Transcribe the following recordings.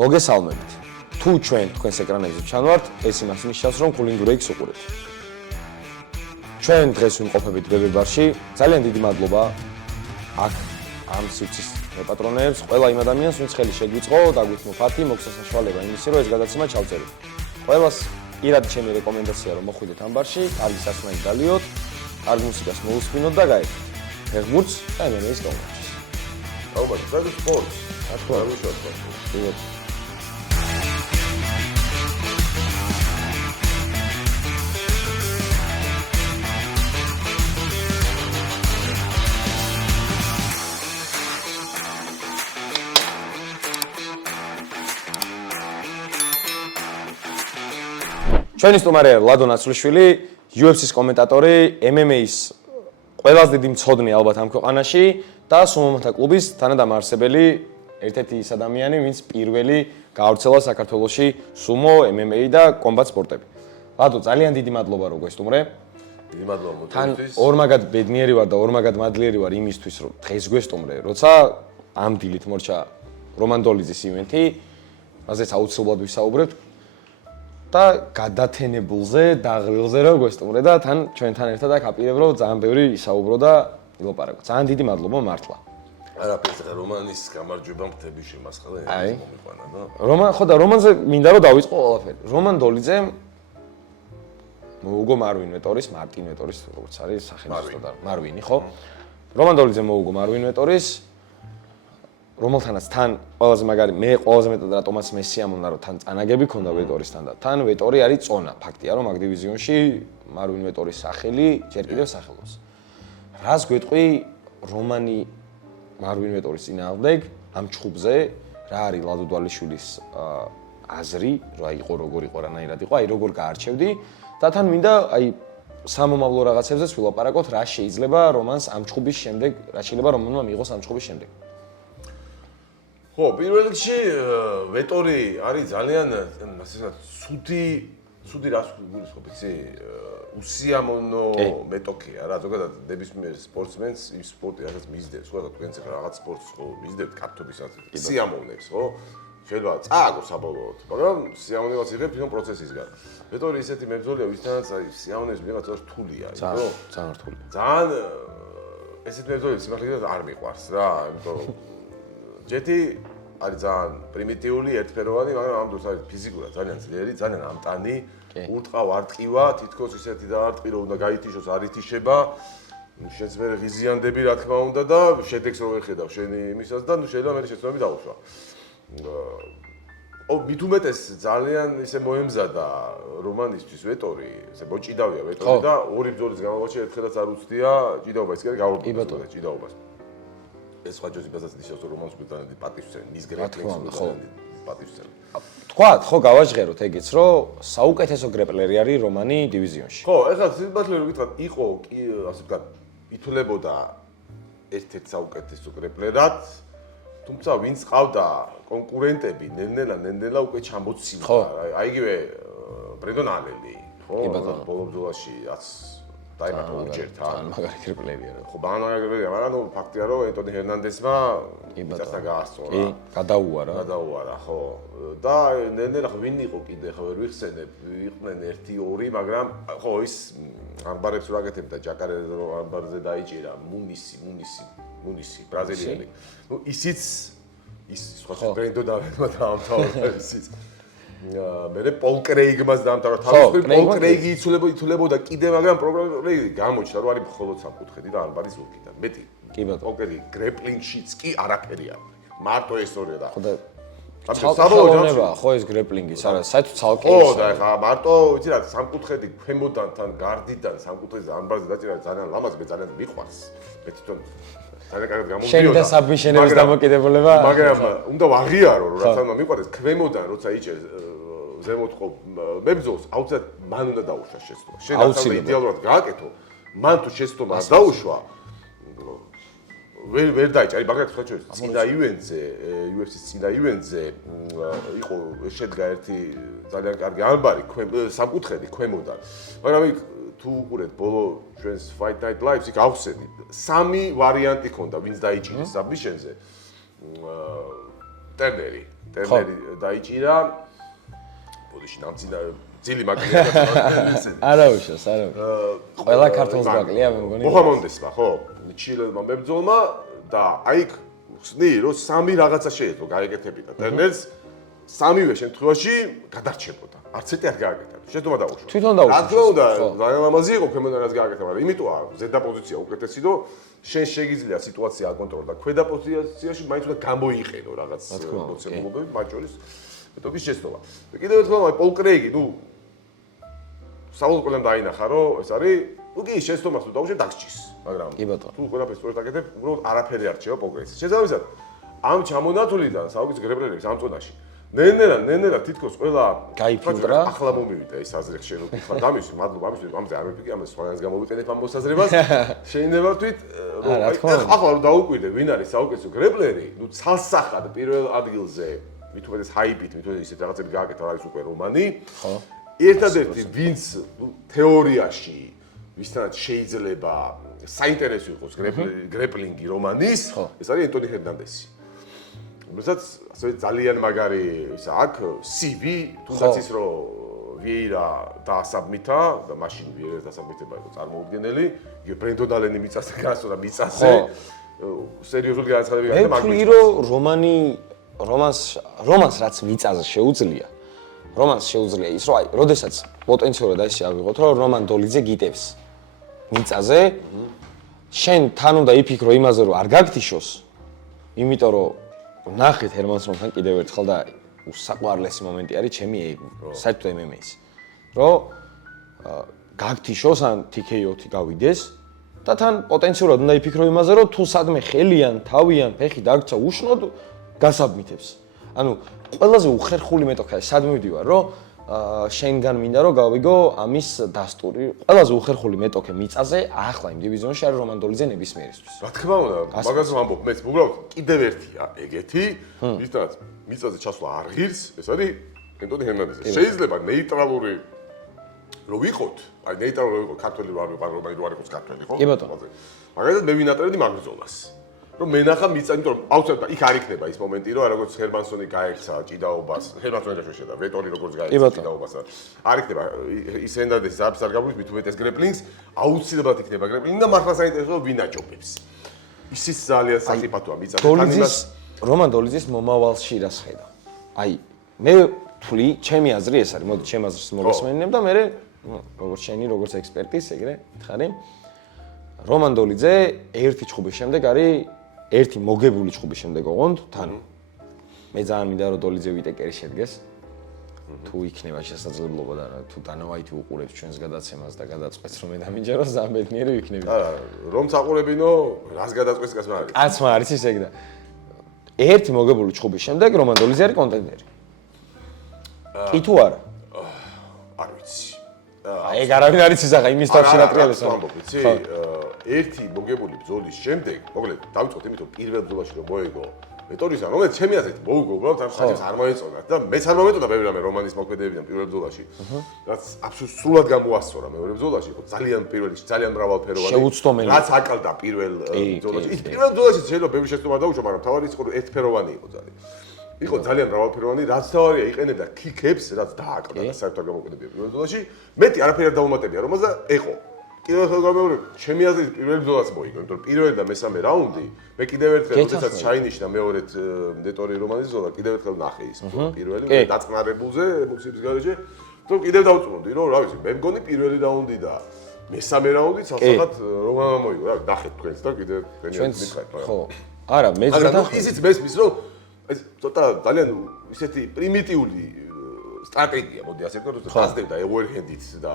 მოგესალმებით. თუ ჩვენ თქვენს ეკრანებზე ჩანვართ, ეს იმას ნიშნავს, რომ Cooling Breaks უყურებთ. ჩვენ დღეს ვიმყოფებით ბებებარში. ძალიან დიდი მადლობა აქ ამ სივრცის მეპატრონეებს, ყველა იმ ადამიანს, ვინც ხელი შეგვიწყო და გვითმოფათი მოგცა საშუალება იმისი, რომ ეს გადაცემა ჩავწეროთ. ყველას პირად ჩემი რეკომენდაცია რომ მოხვიდეთ ამ ბარში, კარგი სასმელი დალიოთ, კარგი მუსიკას მოусმინოთ და გაიგეთ. ფეხბურთს და MMA-ს გაუმარჯოს. ალბათ, ფეხბურთი სპორტი. ათქვა ვიშოთ. დიახ. ჩვენი სტუმარია ლადო ნაცვლიშვილი, UFC-ს კომენტატორი, MMA-ს ყველაზე დიდი მცოდნე ალბათ ამ ქვეყანაში და სუმომათა კლუბის თანადამაარსებელი, ერთ-ერთი ის ადამიანი, ვინც პირველი გაავრცელა საქართველოში სუმო, MMA და კომბატ სპორტები. ლადო, ძალიან დიდი მადლობა რომ გვესტუმრე. დიდი მადლობა თან მოწვევისთვის. ორმაგად ბედნიერი ვარ და ორმაგად მადლიერი ვარ იმისთვის, რომ დღეს გვესტუმრე, როცა ამ დილით მორჩა რომან დოლიძის ივენთი, რაზეც აუცილებლად ვისაუბრებთ. და გადათენებულზე, დაღლილზე რომ გვესტუმრე და თან ჩვენთან ერთად აქ აპირებ რომ ძალიან ბევრი ისაუბრო და ილაპარაკო. ძალიან დიდი მადლობა მართლა. არაფერს ხა რომანის გამარჯვება მთების შემასხალა მომიყვანა და რომან ხო და რომანზე მინდა რომ დავიწყო ყველაფერი. რომან დოლიძე მოუგო მარვინ ვეტორის, მარტინ ვეტორის, როგორც არის სახელმწიფო და მარვინი, ხო? რომან დოლიძე მოუგო მარვინ ვეტორის რომელთანაც თან ყველაზე მაგარი მე ყველაზე მეტად რა ტომას მესიამ უნდა რომ თან წანაგები ქონდა ვეტორისთან და თან ვეტორი არის წონა ფაქტია რომ მაგ დივიზიონში მარვინ ვეტორის სახელი ჯერ კიდევ სახელობს. რას გვეტყვი რომანი მარვინ ვეტორის წინააღმდეგ ამ ჩხუბზე რა არის ლადო დვალიშვილის აზრი რა იყო როგორ იყო რანაირად იყო აი როგორ გაარჩევდი და თან მინდა აი სამომავლო რაღაცებზეც ვილაპარაკოთ რა შეიძლება რომანს ამ ჩხუბის შემდეგ რა შეიძლება რომანმა მიიღოს ამ ჩხუბის შემდეგ. ხო, პირველ რიგში ვეტორი არის ძალიან ასე ცუდი რას გულისხმობ, იცი? უსიამოვნო მეტოქია რა, ზოგადად ნებისმიერ სპორტსმენს იმ სპორტი რაღაც მისდევს, ხო, და თქვენც ახლა რაღაც სპორტს ხო მისდევთ კაფთობისაც, სიამოვნებს, ხო? შეიძლება წააგო საბოლოოდ, მაგრამ სიამოვნებას იღებ თვითონ პროცესისგან. ვეტორი ისეთი მებრძოლია, ვისთანაც აი სიამოვნების მიღება ძალიან რთულია, ხო? ძალიან რთული. ძალიან ესეთ მებრძოლებს სიმართლედ არ მიყვარს რა, იმიტომ რომ ჯეთი არის ძალიან პრიმიტიული, ერთფეროვანი, მაგრამ ამ დროს არის ფიზიკურად ძალიან ძლიერი, ძალიან ამტანი, ურტყავ არტყივა, თითქოს ისეთი დაარტყი, რომ უნდა გაითიშოს, არ ითიშება. შენც მე ღიზიანდები, რა თქმა უნდა და შედეგს რო ვერ ხედავ შენი იმისას და ნუ შეიძლება მე შეცდომები დავუშვა. მით უმეტეს ძალიან ისე მოემზადა რომანისთვის ვეტორი, ესე მოჭიდავია ვეტორი და ორი ბრძოლის განმავლობაში ერთხელაც არ უცდია ჭიდაობა, ის კი არის გაურკვეველი ჭიდაობას. ეს სხვა ჯოზიბასაც ნიშნავს რომ რომანს გვიტანდი პატივცემი, მის გრეპლინგს გვიტანდი პატივცემი. თქვათ, ხო გავაჟღეროთ ეგეც, რომ საუკეთესო გრეპლერი არის რომანი დივიზიონში. ხო, ეხლა სიმართლე რომ გითხრათ, იყო ასე ვთქვათ, ითვლებოდა ერთ-ერთ საუკეთესო გრეპლერად, თუმცა ვინც ყავდა კონკურენტები, ნელ-ნელა უკვე ჩამოციმა. აი იგივე ბრენდონ ალენი, ხო, ბოლო ბრძოლაში რაც დაიმართა ორჯერთან. მაგარი გრეპლერია რა. ხო, მაგარი გრეპლერია, მაგრამ ნუ ფაქტია რომ ენტონი ჰერნანდესმა მიწასთან გაასწორა. კი, გადაუარა, ხო. და ნელ-ნელა ხო ვინ იყო კიდე, ხო ვერ ვიხსენებ, იყვნენ 1-2, მაგრამ ხო ის ამბარებს რო აკეთებდა ჯაკარეს რო ამბარზე დაიჭირა მუნისი ბრაზილიელი. ნუ ისიც ის სხვა ბრენდო დავეთმა დაამთავრა ისიც. მე პოლ კრეიგმას დაამთავრა თავისუფლად პოლ კრეიგი ითვლებოდა კიდე მაგრამ პროგრამი გამოჩნდა რომ არის მხოლოდ სამკუთხედი და ამბარის ურკიდან მეტი კი ბატონო პოლ კრეიგი გრეპლინგშიც კი არაფერია მარტო ისტორია და ხო და საბოლოოება ხო ეს გრეპლინგის არა საერთოდ ცალკე ხო და ხა მარტო ვიცი რა სამკუთხედი ქვემოდან თან გარდიდან სამკუთხედზე ამბარზე დაჭირა ძალიან ლამაზი მე ძალიან მიყვარს მე თვითონ ძალიან კარგად გამოდიოდა შენ და საბმიშენების დამოკიდებულება მაგრამ უნდა ვაღიარო რომ რაც უნდა მიყვარდეს ქვემოდან როცა იჭერს ზემოთ ხო მებრძოლს აუცილებლად მან უნდა დაუშვა შეცდომა შენ ახლა იდეალურად გააკეთო მან თუ შეცდომა არ დაუშვა ვერ დაიჭარი მაგრამ სხვა ჩვენ წინა ივენტზე UFC-ს წინა ივენტზე იყო შედგა ერთი ძალიან კარგი ამბარი სამკუთხედი ქვემოდან მაგრამ იქ თუ უყურეთ ბოლო ჩვენს Fight Night Live-ს იქ ავხსენდი სამი ვარიანტი ქონდა ვინც დაიჭირეს საბმიშენზე ტერნერი ტერნერი დაიჭირა. ბოდიში ნამცინა ძილი მაგლიადა. არავიშოს, ყველა ქართულს გაკლია მე მგონი. მოხამონდესმა, ხო? ჩილელმა მებრძოლმა და აი ხსნი რომ სამი რაღაცა შეეძლო გაეკეთებინა. ტერნერს სამივე შემთხვევაში გადარჩებოდა. არც ერთი არ გააკეთა. შეთქმა დაუშვა. თვითონ დაუშვა. რა თქმა უნდა, ლამაზი იყო ქვემოდან რაც გააკეთა, მაგრამ იმიტოა ზედა პოზიცია უკეთესი, რომ შენ შეგიძლია სიტუაცია აკონტროლო და ქვედა პოზიციაში მაინც უნდა გამოიყენო რაღაც მოცემულობები, მათ შორის მეტობის შეცდომა. და კიდევ ერთხელ აი პოლ კრეიგი, საუბრობ ყველამ დაინახა, რომ ეს არის კი შეცდომას თუ დაუშვებ დაგჭის, მაგრამ თუ ყველაფერს სწორად აკეთებ, უბრალოდ არაფერი არ რჩება პოლ კრეიგს. შესაბამისად, ამ ჩამონათვლიდან საუკეთესო გრეპლერების ამ წონაში ნენერა თითქოს ყველა გაიფილტრა. ახლა მომივიდა ეს აზრი ხშირ რომ თქვა დამისი, მადლობა ამაზე არ მიფიქრე, ამას სხვაგანს გამოვიყენებ ამ მოსაზრებას. შეიძლება ვთვით რომ ახლა რომ დაუკვირდე ვინ არის საუკეთესო გრეპლერი, ცალსახად პირველ ადგილზე მით უმეტეს ჰაიპით, მით უმეტეს ისეთ რაღაცები გააკეთა, არის უკვე რომანი. ხო. ერთადერთი ვინც თეორიაში ვისთანაც შეიძლება საინტერესო იყოს გრეპლინგი რომანის, ეს არის ენტონი ჰერნანდესი. რომელსაც ასევე ძალიან მაგარი ისა აქვს CV, თუნდაც ის რომ ვიეირა დაასაბმითა და მაშინ ვიეირას დასაბმითება იყო წარმოუდგენელი, იგი ბრენდონ ალენი მიწაზე გასწორა მიწაზე. სერიოზული განაცხადები გაიგე მაგ მე ვთვლი რომ რომანს რაც მიწაზე შეუძლია. რომანს შეუძლია ის რომ აი, როდესაც პოტენციურად ასე ავიღოთ, რომ რომან დოლიძე გიტევს მიწაზე, შენ თან უნდა იფიქრო იმაზე, რომ არ გაგთიშოს, იმიტომ რომ ნახეთ ჰერმანს რომთან კიდევ ერთხელ და საყვარლესი მომენტი არის ჩემი საერთოდ MMA-ის. რომ გაგთიშოს ან TKO-თი გავიდეს და თან პოტენციურად უნდა იფიქრო იმაზე, რომ თუ სადმე ხელიან, თავიან, ფეხი დაგჭა უშნოდ გასაბმითებს. ანუ ყველაზე უხერხული მეტოქა სადმე ვიდივარ, რომ შენგან მინდა რომ გავიგო ამის დასტური. ყველაზე უხერხული მეტოქე მიწაზე ახლა იმ დივიზიონში არის რომან დოლიძე ნებისმიერისთვის. რა თქმა უნდა, მაგაზე ვამბობ, მეც უბრალოდ კიდევ ერთია ეგეთი, ვისაც მიწაზე ჩასვლა არ ღირს, ეს არის ენტონი ჰერნანდესი. შეიძლება ნეიტრალური რო ვიყოთ, აი ნეიტრალური რო ვიყოთ, ქართველი რო არ ვიყო, რომანი რო არ იყოს ქართველი, ხო? კი ბატონო. მაგალითად მე ვინატრებდი მაგ ბრძოლას. რომ მენახა მიწა, იმიტომ რომ აუცილებლად იქ არ იქნება ის მომენტი, რომ როგორც ჰერმანსონი გაეხსა ჭიდაობას, ჰერმანსონი დაშვეშა და ვეტორი როგორც გაეხსა ჭიდაობას, არ იქნება ის ჰერნანდესის აფს არ გაგვიქ მით უმეტეს გრეპლინგს, აუცილებლად იქნება გრეპლინგი და მართლა საინტერესოა ვინ აჯობებს. ისიც ძალიან საფათოა მიწა. რომან დოლიძის მომავალში რას ხედა? აი, მე ვთვლი, ჩემი აზრი ეს არის, მოდი ჩემ აზრს მოგესმენინებ და მე როგორც შენი, როგორც ექსპერტის, ეგრე მითხარი. რომან დოლიძე ერთი ჩხუბის შემდეგ არის ერთი მოგებული ჩხუბის შემდეგ ოღონდ თან. მე ძალიან მინდა რომ დოლიძე ვიტეკერი შედგეს. თუ იქნება შესაძლებლობა და თუ დანავაითი უყურებს ჩვენს გადაცემას და გადაწყვეტს რომ მე დამინჯეროს ძალიან ბედნიერი ვიქნები. არა, რომ წაყურებინო, რას გადაწყვეტს კაცმა არის. კაცმა არის ის ეგ და ერთი მოგებული ჩხუბის შემდეგ რომან დოლიძე არის კონტენდერი. კი თუ არა? არ ვიცი. ეგ არავინ არ იცის ახლა იმის თავში რა ტრიალებს. ვიცი? ერთი მოგებული ბრძოლის შემდეგ, მოკლედ დავიწყოთ იმით, რომ პირველ ბრძოლაში რომ მოეგო მეტორისა, რომელიც ჩემი აზრით მოუგო, უბრალოდ ამ ხალხს არ მოეწონათ და მეც არ მომეტოდა ბევრი რამე რომანის მოქმედებიდან პირველ ბრძოლაში. რაც აბსოლუტურად სრულად გამოასწორა მეორე ბრძოლაში, იყო ძალიან პირველში, ძალიან მრავალფეროვანი. შეუცდომელი. რაც აკალდა პირველ ბრძოლაში. ის პირველ ბრძოლაში შეიძლება ბევრი შეცდომა დაუშვა, მაგრამ თავარი ის იყო რომ ერთფეროვანი იყო ძალიან. იყო ძალიან მრავალფეროვანი, რაც თავარია იყენებდა ქიქებს, რაც დააკლდა და საერთოდ გამოკიდებია პირველ ბრძოლაში. მეტი არაფერი არ დაუმატებია რომას და ეხო კიდევ ერთხელ გამეორებ, ჩემი აზრით პირველ ბრძოლას მოიგო, იმიტომ რომ პირველი და მესამე რაუნდი მე კიდევ ერთხელ როდესაც ჩაინიშნა მეორედ ნეტორი რომანის ბრძოლა, კიდევ ერთხელ ნახე ის პირველი დაწყნარებულზე ემოციების გარეშე, რომ კიდევ დავწუნდი, რომ რა ვიცი, მე მგონი პირველი რაუნდი და მესამე რაუნდი სასახად რომანმა მოიგო, რა ნახეთ თქვენს და კიდევ თქვენი მითხარით, ხო. არა, მე ზოგადად ისიც მესმის, რომ ეს ცოტა ძალიან ისეთი პრიმიტიული სტრატეგია, მოდი ასე ვთქვათ, ხაზდებდა ევერჰენდით და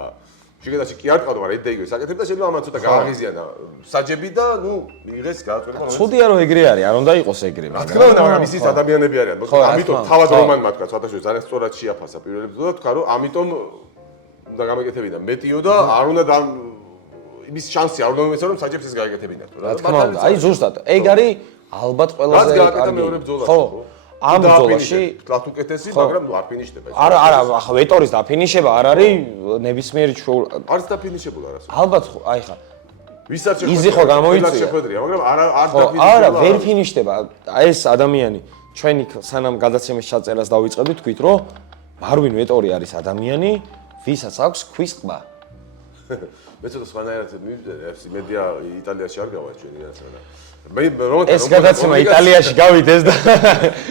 შეგედაში კი არ ყავდა, მაგრამ ედეიგო საკეთებდა, შეიძლება ამან ცოტა გააღიზიანა საჯები და ნუ იღეს გადაწყვეტილება. ცუდია რომ ეგრე არის, არ უნდა იყოს ეგრე. რა თქმა უნდა, მაგრამ ისიც ადამიანები არიან. ამიტომ თავად რომანმა თქვა, ცოტაში ძალიან სწორად შეაფასა პირველი ბრძოლა, თქვა რომ ამიტომ უნდა გამეკეთებინა მეტიო და არ უნდა იმის შანსი არ უნდა მომეცა რომ საჯებს ეს გაეკეთებინათ. რა თქმა უნდა, აი ზუსტად, ეგ არის ალბათ ყველაზე კარგი. ხო. ამ ბრძოლაში თქვათ უკეთესი, მაგრამ ნუ არ ფინიშდება ეს. არა, ახლა ვეტორის დაფინიშება არ არის ნებისმიერი არც დაფინიშებულა რას. ალბათ აი ხა ვისაც იზი ხო გამოიწვია, შეხვედრია, მაგრამ არ დაფინიშება. არა, ვერ ფინიშდება. ეს ადამიანი ჩვენი სანამ გადაცემის ჩაწერას დავიწყებდით, თქვით, რომ მარვინ ვეტორი არის ადამიანი, ვისაც აქვს ქვის ყბა. მე ცოტა სხვანაირად მივიდე, მედია იტალიაში არ გავა ჩვენი განსხვავება. ეს გადაცემა იტალიაში გავიდეს და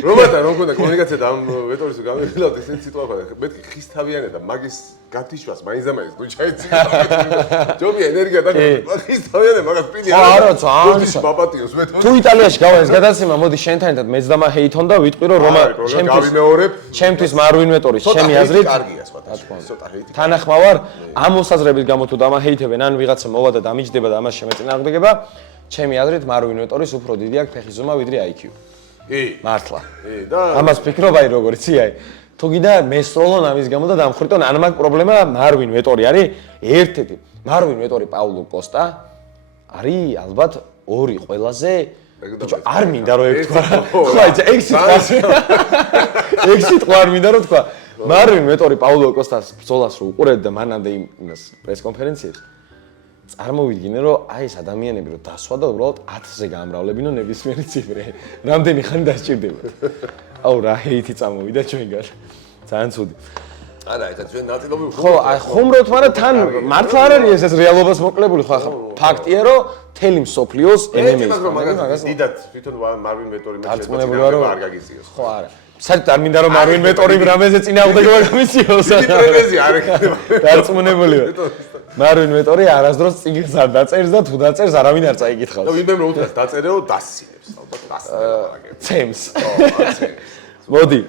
რომათა რომ გქონდა კომუნიკაცია და ამ ვეტორის გამიღილავთ ესეთი სიტუაცია, მეთქი ხისთავიანია და მაგის გათიშვას მაინც და მაინც თუ ჩაიცინა. ჯობია ენერგია და ხისთავიანია, მაგას პირი არა ძალიან პაპატიოს მე თუ იტალიაში გავა ეს გადაცემა, მოდი შენთან ერთად მეც და ჰეითონ და ვიტყვი რომ რომა ჩემთვის მარვინ ვეტორის ჩემი აზრით კარგია სხვადასხვა ცოტა ჰეითი თანახმავარ ამ მოსაზრების გამო თუ დამაჰეითებენ ან ვიღაცა მოვა და დამიჯდება და ამას შემეწინააღმდეგება ჩემი აზრით მარვინ ვეტორის უფრო დიდი აქვს ფეხის ზომა ვიდრე IQ. მართლა. და ამას ფიქრობ აი როგორ იცი აი თუ გინდა მე სროლონ ამის გამო და დამხრიტონ ან მაგ პრობლემა მარვინ ვეტორი არის ერთ-ერთი. მარვინ ვეტორი პაულო კოსტა არის ალბათ ორი ყველაზე ბიჭო არ მინდა რომ ეთქვა. ხო აი ეგ სიტყვა არ მინდა რომ თქვა. მარვინ ვეტორი პაულო კოსტას ბრძოლას რო უყურეთ და მანამდე იმას პრეს კონფერენციებს წარმოვიდგინე რომ აი ეს ადამიანები რომ დასვა და უბრალოდ 10-ზე გაამრავლებინო ნებისმიერი ციფრი. რამდენი ხანი დასჭირდება. აუ რა ჰეითი წამოვიდა ჩვენგან. ძალიან ცუდი. არა, ეხლა ჩვენ ნაწილობრივ ხო, აი ხუმრობთ, მაგრამ თან მართლა არ არის ეს რეალობას მოკლებული, ხო ახლა ფაქტია რომ თელი მსოფლიოს MMA-ის მაგას დიდად თვითონ მარვინ ვეტორი დარწმუნებული ვარ რომ არ გაგიწიოს. ხო არა. საერთოდ არ მინდა რომ მარვინ ვეტორი რამეზე წინააღმდეგობა გამიციოს. დიდი პრეტენზია არ ექნება. დარწმუნებული ვარ. მარვინ ვეტორი არასდროს წიგნს არ დაწერს და თუ დაწერს არავინ არ წაიკითხავს. და ვინმე რომ უთხრას დაწერეო დასცინებს, ალბათ დასცინებს. ცემს. მოდი.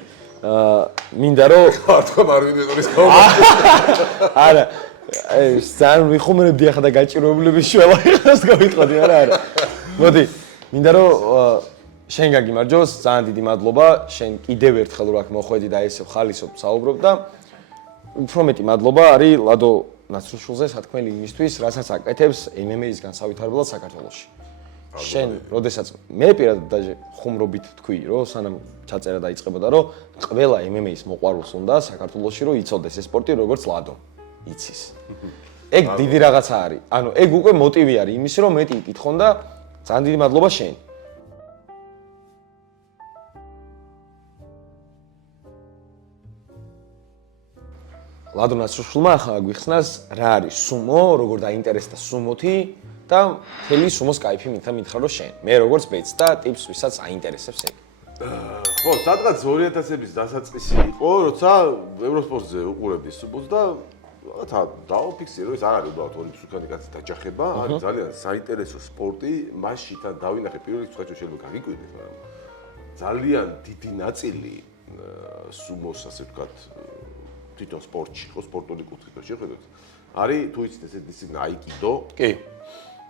მინდა რომ ხარტო მარვინ ვეტორის გამო. არა. ეს ძალიან ვიხუმრებდი ახლა და გაჭიროებლების შველა იყოს გავიტყოდი, არა. მოდი. მინდა რომ შენ გაგიმარჯოს, ძალიან დიდი მადლობა. შენ კიდევ ერთხელ რო აქ მოხვედი და ესე ხალისობ საუბრობ და უფრო მეტი მადლობა არის ლადო ნაცრუშულზე სათქმელი იმისთვის, რასაც აკეთებს MMA-ის განსავითარებლად საქართველოში. შენ, როდესაც მე პირადად ხუმრობით თქვი, რომ სანამ ჩაწერა დაიწყებოდა, რომ ყველა MMA-ის მოყვარულს უნდა საქართველოში რომ იცოდეს ეს სპორტი როგორც ლადო. იცის. ეგ დიდი რაღაცა არის. ანუ ეგ უკვე მოტივი არის იმის, რომ მეტი იკითხონ და ძალიან დიდი მადლობა შენ. ლადო ნაცრუშულმა ახლა გვიხსნას რა არის სუმო, როგორ დაინტერესდა სუმოთი და მთელი სუმოს кайფი მითხრა რომ შენ. მე როგორც ბეც და ტიპს ვისაც აინტერესებს ეგ. ხო, სადღაც 2000-ების დასაწყისი იყო, როცა ევროსპორტზე უყურებდი სუმოს და რაღაცა დაუფიქსირო, ეს არ არის უბრალოდ ორი მსუქანი კაცის დაჯახება, არის ძალიან საინტერესო სპორტი, მასში თან დავინახე პირველ რიგში შეიძლება გაგიკვირდეთ, მაგრამ ძალიან დიდი ნაწილი სუმოს ასე ვთქვათ თვითონ სპორტში, ხო სპორტული კუთხით შეხედოთ. არის თუ იცით ეს დისციპლინა აიკიდო. კი.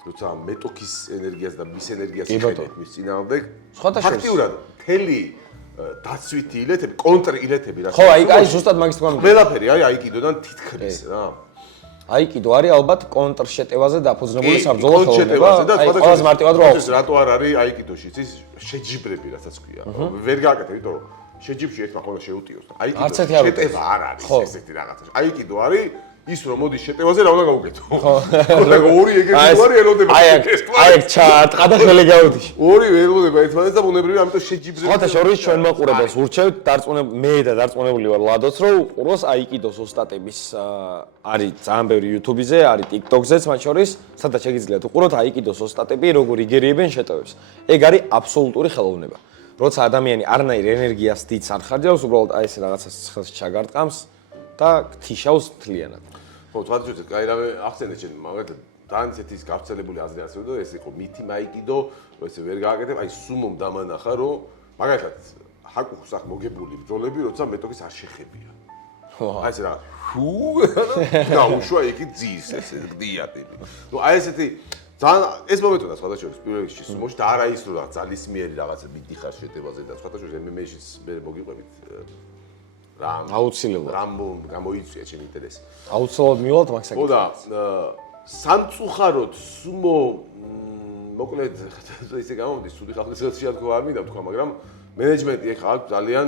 როცა მეტოქის ენერგიას და მის ენერგიას იხედეთ მის წინააღმდეგ. სხვადასხვა ფაქტიურად მთელი დაცვითი ილეთები, კონტრი ილეთები რა. ხო, აი ზუსტად მაგის თქვა. ყველაფერი არის აიკიდოდან თითქმის რა. აიკიდო არის ალბათ კონტრშეტევაზე დაფუძნებული საბრძოლო ხელოვნება. აი ყველაზე მარტივად რო აქვს. რატო არ არის აიკიდოში ის შეჯიბრები რასაც ქვია. ვერ გააკეთე, იმიტომ რომ შეჯიბრში ერთმა ხოლმე შეუტიოს და აიკიდო შეტევა არ არის ესეთი რაღაცა. აიკიდო არის ის რომ მოდის შეტევაზე რა უნდა გავუკეთო. ხო. ორი ეგეთი ვარი ელოდება. აი ჩაატყა და ხელი გაუდიში. ორი ელოდება ერთმანეთს და ბუნებრივია ამიტომ შეჯიბრები. ხოთა შორის ჩვენ მაყურებელს ურჩევთ მე და დარწმუნებული ვარ ლადოც რომ უყუროს აიკიდოს ოსტატების არის ძალიან ბევრი YouTube-ზე, არის TikTok-ზეც მათ შორის, სადაც შეგიძლიათ უყუროთ აიკიდოს ოსტატები როგორ იგერიებენ შეტევებს. ეგ არის აბსოლუტური ხელოვნება. როცა ადამიანი არნაირ ენერგიას დიდს არ ხარჯავს, უბრალოდ აი ეს რაღაცას ხელს ჩაგარტყამს და გთიშავს მთლიანად. ხო, თვალწინ კაი რავე ახსენე შენ, მაგალითად ძალიან ისეთის გავრცელებული აზრი ასე რომ ეს იყო მითი მაიკიდო, რომ ესე ვერ გააკეთებ, აი სუმომ დამანახა, რომ მაგალითად ჰაკუხს ახ მოგებული ბრძოლები, როცა მეტოქის არ შეხებია. ხო, აი ეს რა. გაუშვა იქი ძის ესე გდიატები. ნუ აი ესეთი ძალიან ეს მომენტია სხვადასხვა პირველ რიგში სუმოში და არა ის რომ რა ძალისმიერი რაღაცა მიდიხარ შეტევაზე და სხვადასხვა MMA-ში მე მოგიყვებით რა აუცილებლად რამ გამოიწვია ჩემი ინტერესი. აუცილებლად მივალთ მაგ საკითხს. ხო და სამწუხაროდ სუმო მოკლედ ისე გამომდის სული ხალხის შეადგო არ მინდა თქვა, მაგრამ მენეჯმენტი ეხა აქვს ძალიან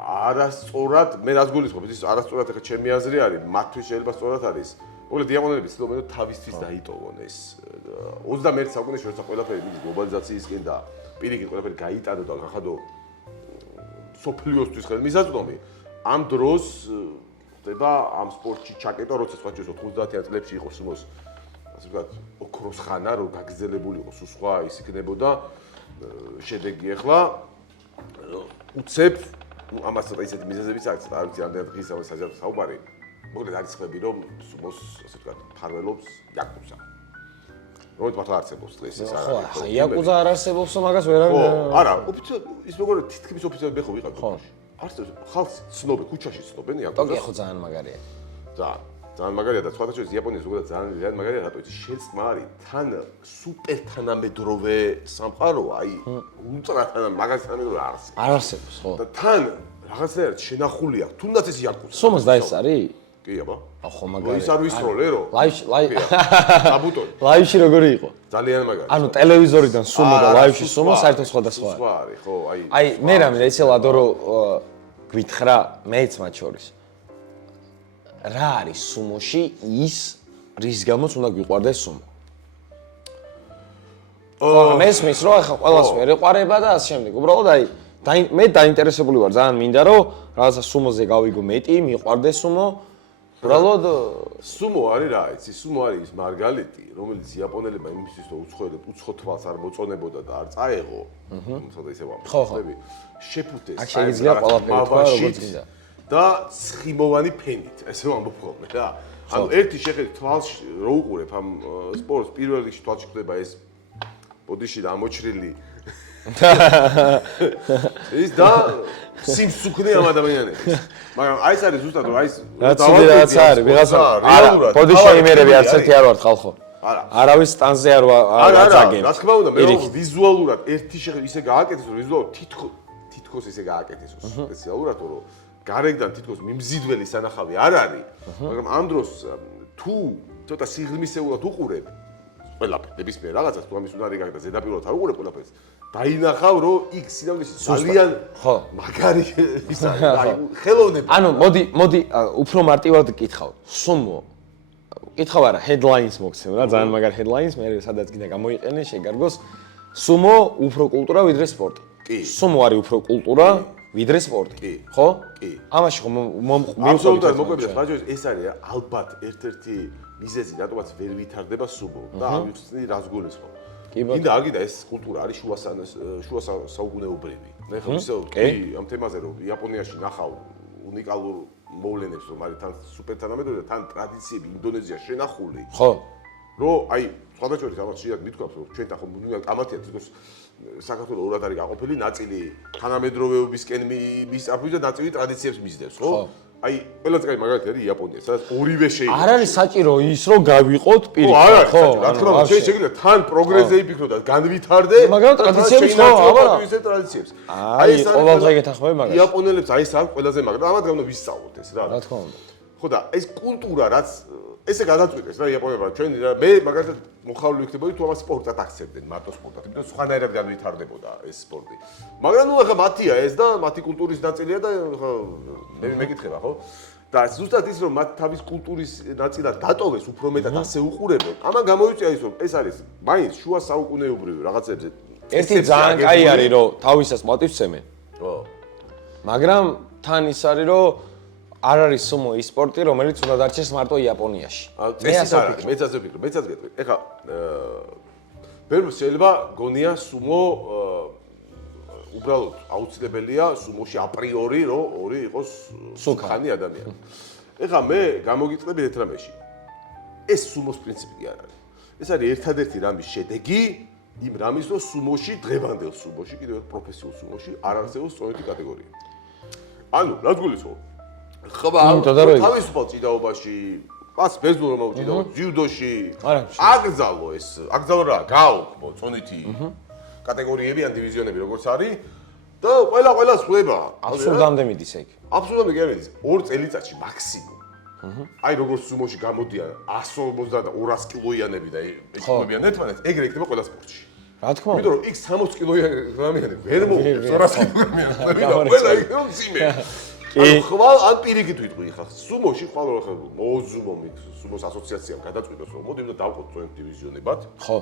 არასწორად, მე რაც გულისხმობ, ის არასწორად ეხა ჩემი აზრი არის, მათთვის შეიძლება სწორად არის. მოკლედ დიაყონელები ცდილობენ რომ თავისთვის დაიტოვონ ეს 21 საუკუნეში როცა ყველაფერი მიდის გლობალიზაციისკენ და პირიქით ყველაფერი გაიტანო და გახადო სოფლიოსთვის ხელმისაწვდომი ამ დროს ხდება ამ სპორტში ჩაკეტა, როცა სხვა 90-იან წლებში იყო სუმოს ასე ვთქვათ, ოქროს ხანა, რომ გაგრძელებული იყო სხვა ის იქნებოდა შედეგი ახლა უცებ ამას ცოტა ისეთი მიზეზებიც აქვს, არ ვიცი რამდენად დღის ამას საჯარო საუბარი. მოკლედ არის ხმები, რომ სუმოს ასე ვთქვათ, ფარველობს იაკუზა. რომ მართლა არსებობს დღეს ეს არა. ხო, იაკუზა არ არსებობს, მაგას ვერავინ. არა, ის როგორ თითქმის ოფიციალურად მე ხო ვიყავ ქუჩაში. არსებობს, ხალხი ცნობენ, ქუჩაში ცნობენ იაკუზას. ტოკიო ხო ძალიან მაგარია. ძალიან მაგარია და სხვათა შორის იაპონიის ზოგადად ძალიან მაგარია, რატო იცი შეწყმა არის თან სუპერ თანამედროვე სამყაროა, აი ულტრა მაგას თანამედროვე არ არსებობს. არ არსებობს, ხო. და თან რაღაცნაირად შენახული აქვს, თუნდაც ეს იაკუზა. სუმოს დაესწარი? კი, აბა. ხო, მაგარია. ის არ ვისროლერო. საბუტონი. ლაივში როგორი იყო? ძალიან მაგარია. ანუ ტელევიზორიდან სუმო და ლაივში სუმო საერთოდ სხვადასხვა. სხვა არის, ხო, აი მე რამე ეცე ლადო გვითხრა მეც მათ შორის. რა არის სუმოში ის რის გამოც უნდა გვიყვარდეს სუმო? მესმის რომ ახლა ყველას ვერ ეყარება და ასე შემდეგ. უბრალოდ აი მე დაინტერესებული ვარ, ძალიან მინდა რომ რაღაცა სუმოზე გავიგო მეტი, მიყვარდეს სუმო. უბრალოდ სუმო არის რა, იცი, სუმო არის ის მარგალიტი, რომელიც იაპონელებმა იმისთვის რომ უცხო თვალს არ მოწონებოდა და არ წაეღო. ცოტა ისე ვამბობ. შეფუთეს. აქ შეიძლება ყველაფერი თქვა, როგორც გინდა. და ცხიმოვანი ფენით, ესე ვამბობ ხოლმე რა. ანუ ერთი შეხედვით თვალში რო უყურებ ამ სპორტს, პირველ რიგში თვალში ხდება ეს ბოდიში და ამოჭრილი ის და სიმსუქნე ამ ადამიანების. მაგრამ აი ეს არის ზუსტად რომ აი ეს რაღაცა არის, ვიღაცა რეალურად ბოდიშეიმერები არც ერთი არ ვართ ხალხო. არავის სტანზე არ აწაგებ. რა თქმა უნდა, მე ვიზუალურად ერთი შეხედვით ისე გააკეთეს, რომ ვიზუალურად თითქოს ისე გააკეთეს სპეციალურად, რომ გარეგდან თითქოს მიმზიდველი სანახავი არ არის, მაგრამ ამ დროს თუ ცოტა სიღრმისეულად უყურებ ყველაფერს, ნებისმიერ რაღაცას, თუ ამის უნარი გაქვს და ზედაპირულად არ უყურებ ყველაფერს, დაინახავ, რომ იქ სინამდვილეში ძალიან მაგარი ის არის, აი ხელოვნება. ანუ მოდი უფრო მარტივად გკითხავ. სუმო კითხავ არა, headlines მოგცემ რა, ძალიან მაგარი headlines, მე სადაც გინდა გამოიყენე, შეგარგოს. სუმო უფრო კულტურა ვიდრე სპორტი. კი. სუმო არის უფრო კულტურა ვიდრე სპორტი. ხო? კი. ამაში ხო აბსოლუტურად მოგვიყვება, მაგრამ ეს არის ალბათ ერთ-ერთი მიზეზი, რატომაც ვერ ვითარდება სუმო და ამის რას გულისხმობ. კიდე აგიდა ეს კულტურა არის შუა საუკუნეობრივი. მე ხო ვისაუბრებ ამ თემაზე, რომ იაპონიაში ნახავ უნიკალურ მოვლენებს, რომ არის თან სუპერ თანამედროვე და თან ტრადიციები ინდონეზიაში შენახული. ხო. რომ აი სხვადასხვა შორის ამას შეიძლება მithქვათ, რომ ჩვენთან ხო ამათია თვითონ საქართველოს ორად არის გაყოფილი, ნაწილი თანამედროვეობისკენ მისწრაფვის და ნაწილი ტრადიციებს მისდევს, ხო? აი ყველაზე კარგი მაგალითი არის იაპონია, სადაც ორივე შეიძლება. არ არის საჭირო ის, რომ გავიყოთ პირიქით, ხო? რა თქმა უნდა, შეიძლება თან პროგრესზე იფიქრო და განვითარდე, მაგრამ ტრადიციებს ხო, აბა. ისე ტრადიციებს. აი ეს ყოველდღე გეთახმები მაგას. იაპონელებს აი ეს არის ყველაზე მაგრამ ამათ გამო ვისწავლოთ ეს რა. რა თქმა უნდა. ხო და ეს კულტურა რაც ესე გადაწყვეტეს რა იაპონელებმა ჩვენ მე მაგალითად მოხალული ვიქნებოდი თუ ამას სპორტად აქცევდნენ მარტო სპორტად იმიტომ რომ სხვანაირად განვითარდებოდა ეს სპორტი მაგრამ ნუ ახლა მათია ეს და მათი კულტურის ნაწილია და ხო მე მეკითხება ხო და ზუსტად ის რომ მათ თავის კულტურის ნაწილად დატოვეს უფრო მეტად ასე უყურებენ ამან გამოიწვია ის რომ ეს არის მაინც შუა საუკუნეობრივი რაღაცებზე ერთი ძალიან კაი არის რომ თავისას მოტივცემენ ხო მაგრამ თან ის არის რომ არ არის სუმო ის სპორტი, რომელიც უნდა დარჩეს მარტო იაპონიაში. მე ასე ვფიქრობ. მეც ასე გეტყვი. ეხლა ბევრს შეიძლება გონია სუმო უბრალოდ აუცილებელია სუმოში აპრიორი რომ ორი იყოს სუქანი ადამიანი. ეხლა მე გამოგიწევი ერთ რამეში. ეს სუმოს პრინციპი კი არ არის. ეს არის ერთადერთი რამის შედეგი იმ რამის რომ სუმოში დღევანდელ სუმოში კიდევ პროფესიულ სუმოში არ არსებობს სწორედ კატეგორია. ანუ რაც გულისხმობ ხება თავისუფალ ჭიდაობაში, პას ბეზო რომ მოუჭიდაო, ჯიუდოში, აკრძალო ეს, აკრძალო რა, გააუქმო წონითი კატეგორიები ან დივიზიონები როგორც არის და ყველას ხვდება. აბსოლუტამდე მიდის ეგ. აბსოლუტამდე კი არ მიდის, 2 წელიწადში მაქსიმუმ. აი როგორც სუმოში გამოდიან 150 და 200 კილოიანები და ეჭვებიან ერთმანეთს, ეგრე იქნება ყველა სპორტში. რა თქმა უნდა. იმიტომ რომ იქ 60 კილოიანი ვერ მოუწევს 200 კილოიანი და ყველა იქნება მძიმე. ანუ ხვალ ან პირიქით ვიტყვი ხა სუმოში ხვალ რა ხა მოუზუმო სუმოს ასოციაციამ გადაწყვიტეს რომ მოდი უნდა დავყოთ წვენ დივიზიონებად ხო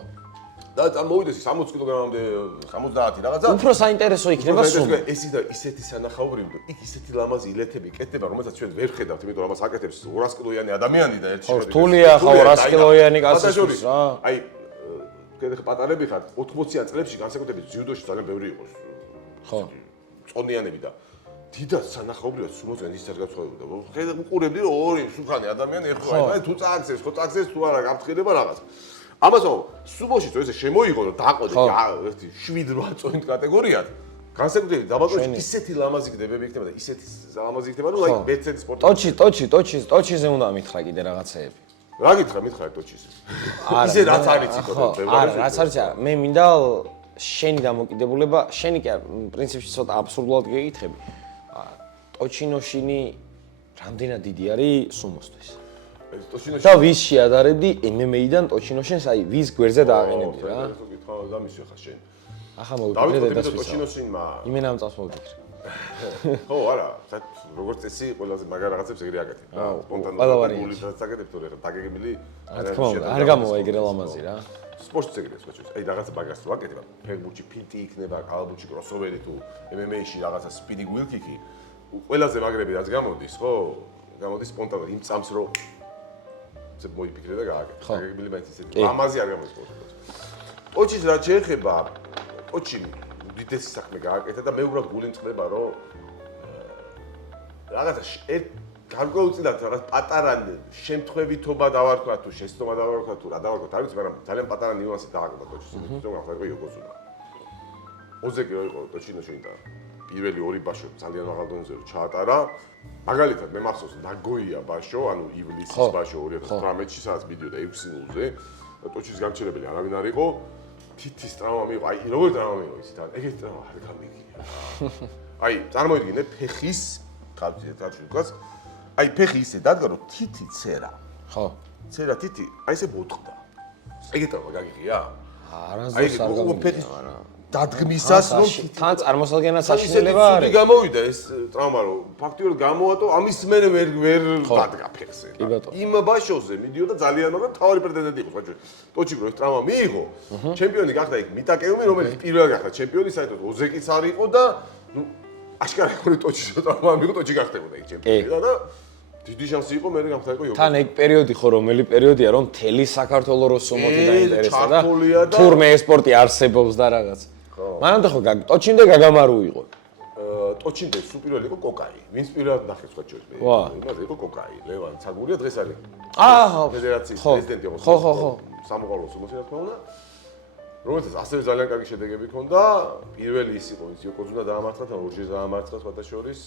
და მოვიდეს 60 კილოგრამამდე 70 რაღაცა. უფრო საინტერესო იქნება სუმა. ესი და ისეთი სანახაობრივი და იქ ისეთი ლამაზი ილეთები კეთდება, რომელსაც ჩვენ ვერ ხედავთ, იმიტომ რომ ამას აკეთებს 200 კილოიანი ადამიანი და ერთი შეხედვით. რთულია ხო 200 კილოიანი კაცისთვის რა. აი კიდე პატარები ხართ 80-იან წლებში განსაკუთრებით ძიუდოში ძალიან ბევრი იყო. ხო. წონიანები და დიდად სანახაობრივად სუმოსგან ის არ გაცხოვებოდა. ხედავ უყურებდი რომ ორი სუხანი ადამიანი ეხლა აი თუ წააგზეს, ხო წააგზეს თუ არა გამწხედება რაღაც. ამასო სუმოში თუ ესე შემოიღო და დაყოდე ერთი 7-8 წონით კატეგორიად. განსაკუთრებით დაბალტონში ისეთი ლამაზი გდებები იქნება და ისეთი ლამაზი იქნება რომ აი მეცეთ სპორტი. ტოჩიზე უნდა მითხრა კიდე რაღაცეები. რა გითხრა მითხრა ტოჩიზე? ისე რაც არის ცოტა არა, რაც არის არა. მე მინდა შენი დამოკიდებულება, შენი კი პრინციპში ცოტა აბსურდულად გეკითხები. ტოჩინოშინი რამდენად დიდი არის სუმოსთვის? და ვის შეადარებდი MMA-დან ტოჩინოშენს, აი ვის გვერდზე დააყენებდი რა? ხო, კითხვა დამისვე ხა შენ. ახლა მოვიდე დედას ვისა. ტოჩინოშინმა იმენა ამ წავს მოვიდე. ხო, არა, როგორც წესი ყველაზე მაგარ რაღაცებს ეგრე აკეთებ. სპონტანურად აკეთებ თორე დაგეგმილი არ გამოვა ეგრე ლამაზი რა. სპორტს ეგრე ვაჭრობ. აი რაღაცა მაგას რო აკეთებ, ფეხბურთში ფინტი იქნება, კალბურთში კროსოვერი თუ MMA-ში რაღაცა სპიდი გვილკიკი. ყველაზე მაგრები რაც გამოდის, ხო? გამოდის სპონტანურად იმ წამს რო ზე მოიფიქრე და გააკეთე. დაგეგმილი მაინც ისეთი ლამაზი არ გამოდის სპორტს. ტოჩის რაც შეეხება, ტოჩი უდიდესი საქმე გააკეთა და მე უბრალოდ გული მწყდება რომ რაღაცა გარკვეულწილად რაღაც პატარა შემთხვევითობა დავარქვა თუ შეცდომა დავარქვა თუ რა დავარქვა არ ვიცი მაგრამ ძალიან პატარა ნიუანსი დააკვირდა ტოჩის იმიტომ რომ ახლა იყო იოკოზუნა ოზეკი რო იყო ტოჩინოში და პირველი ორი ბაშო ძალიან მაღალ დონეზე რო ჩაატარა მაგალითად მე მახსოვს ნაგოია ბაშო ანუ ივლისის ბაშო 2018-ში სადაც მიდიოდა 6-0-ზე ტოჩის გამჩერებელი არავინ არ იყო თითის ტრავმა მიიღო აი როგორი ტრავმა მიიღო ისეთ ეგეთი ტრავმა არ გამიგია აი წარმოიდგინე ფეხის კაცს აი ფეხი ისე დადგა რომ თითი წერა ხო წერა თითი აი ესე მოტყდა ეგეთი ტრავმა გაგიღია არასდროს არ გამიგია არა დადგმისას რომ თან წარმოსადგენად საშინელება არის. ისე გამოვიდა ეს ტრავმა რომ ფაქტიურად გამოატო ამის მერე ვერ დადგა ფეხზე. იმ ბაშოზე მიდიოდა ძალიან მაგრამ თავი პრეტენდენტი იყო ბაჭო. ტოჩი რო ეს ტრავმა მიიღო, ჩემპიონი გახდა იქ მიტაკეუმი რომელიც პირველად გახდა ჩემპიონი საერთოდ ოზეკიც არ იყო და ნუ აშკარა იყო ტოჩის ტრავმა მიიღო ტოჩი გახდებოდა იქ ჩემპიონი და დიდი შანსი იყო მე გამხდა იყო იოკო. თან ეგ პერიოდი ხო რომელი პერიოდია რომ მთელი საქართველოს რო სუმოთი დაინტერესდა და თურმე ესპორტი არსებობს და რაღაც. მანამდე ხო ტოჩინდე გაგამარუ იყო. ტოჩინდე სუპირველი იყო კოკაი. ვინც პირველად ნახეს სხვა ჩვენ. იმაზე იყო კოკაი. ლევან ცაგურია დღეს არის. ფედერაციის პრეზიდენტი იყო. ხო. სამოყარულო სუმოსი რა თქმა უნდა. რომელსაც ასევე ძალიან კარგი შედეგები ჰქონდა. პირველი ის იყო, ვინც იოკოზუნა დაამარცხა, თან ორჯერ დაამარცხა სხვათა შორის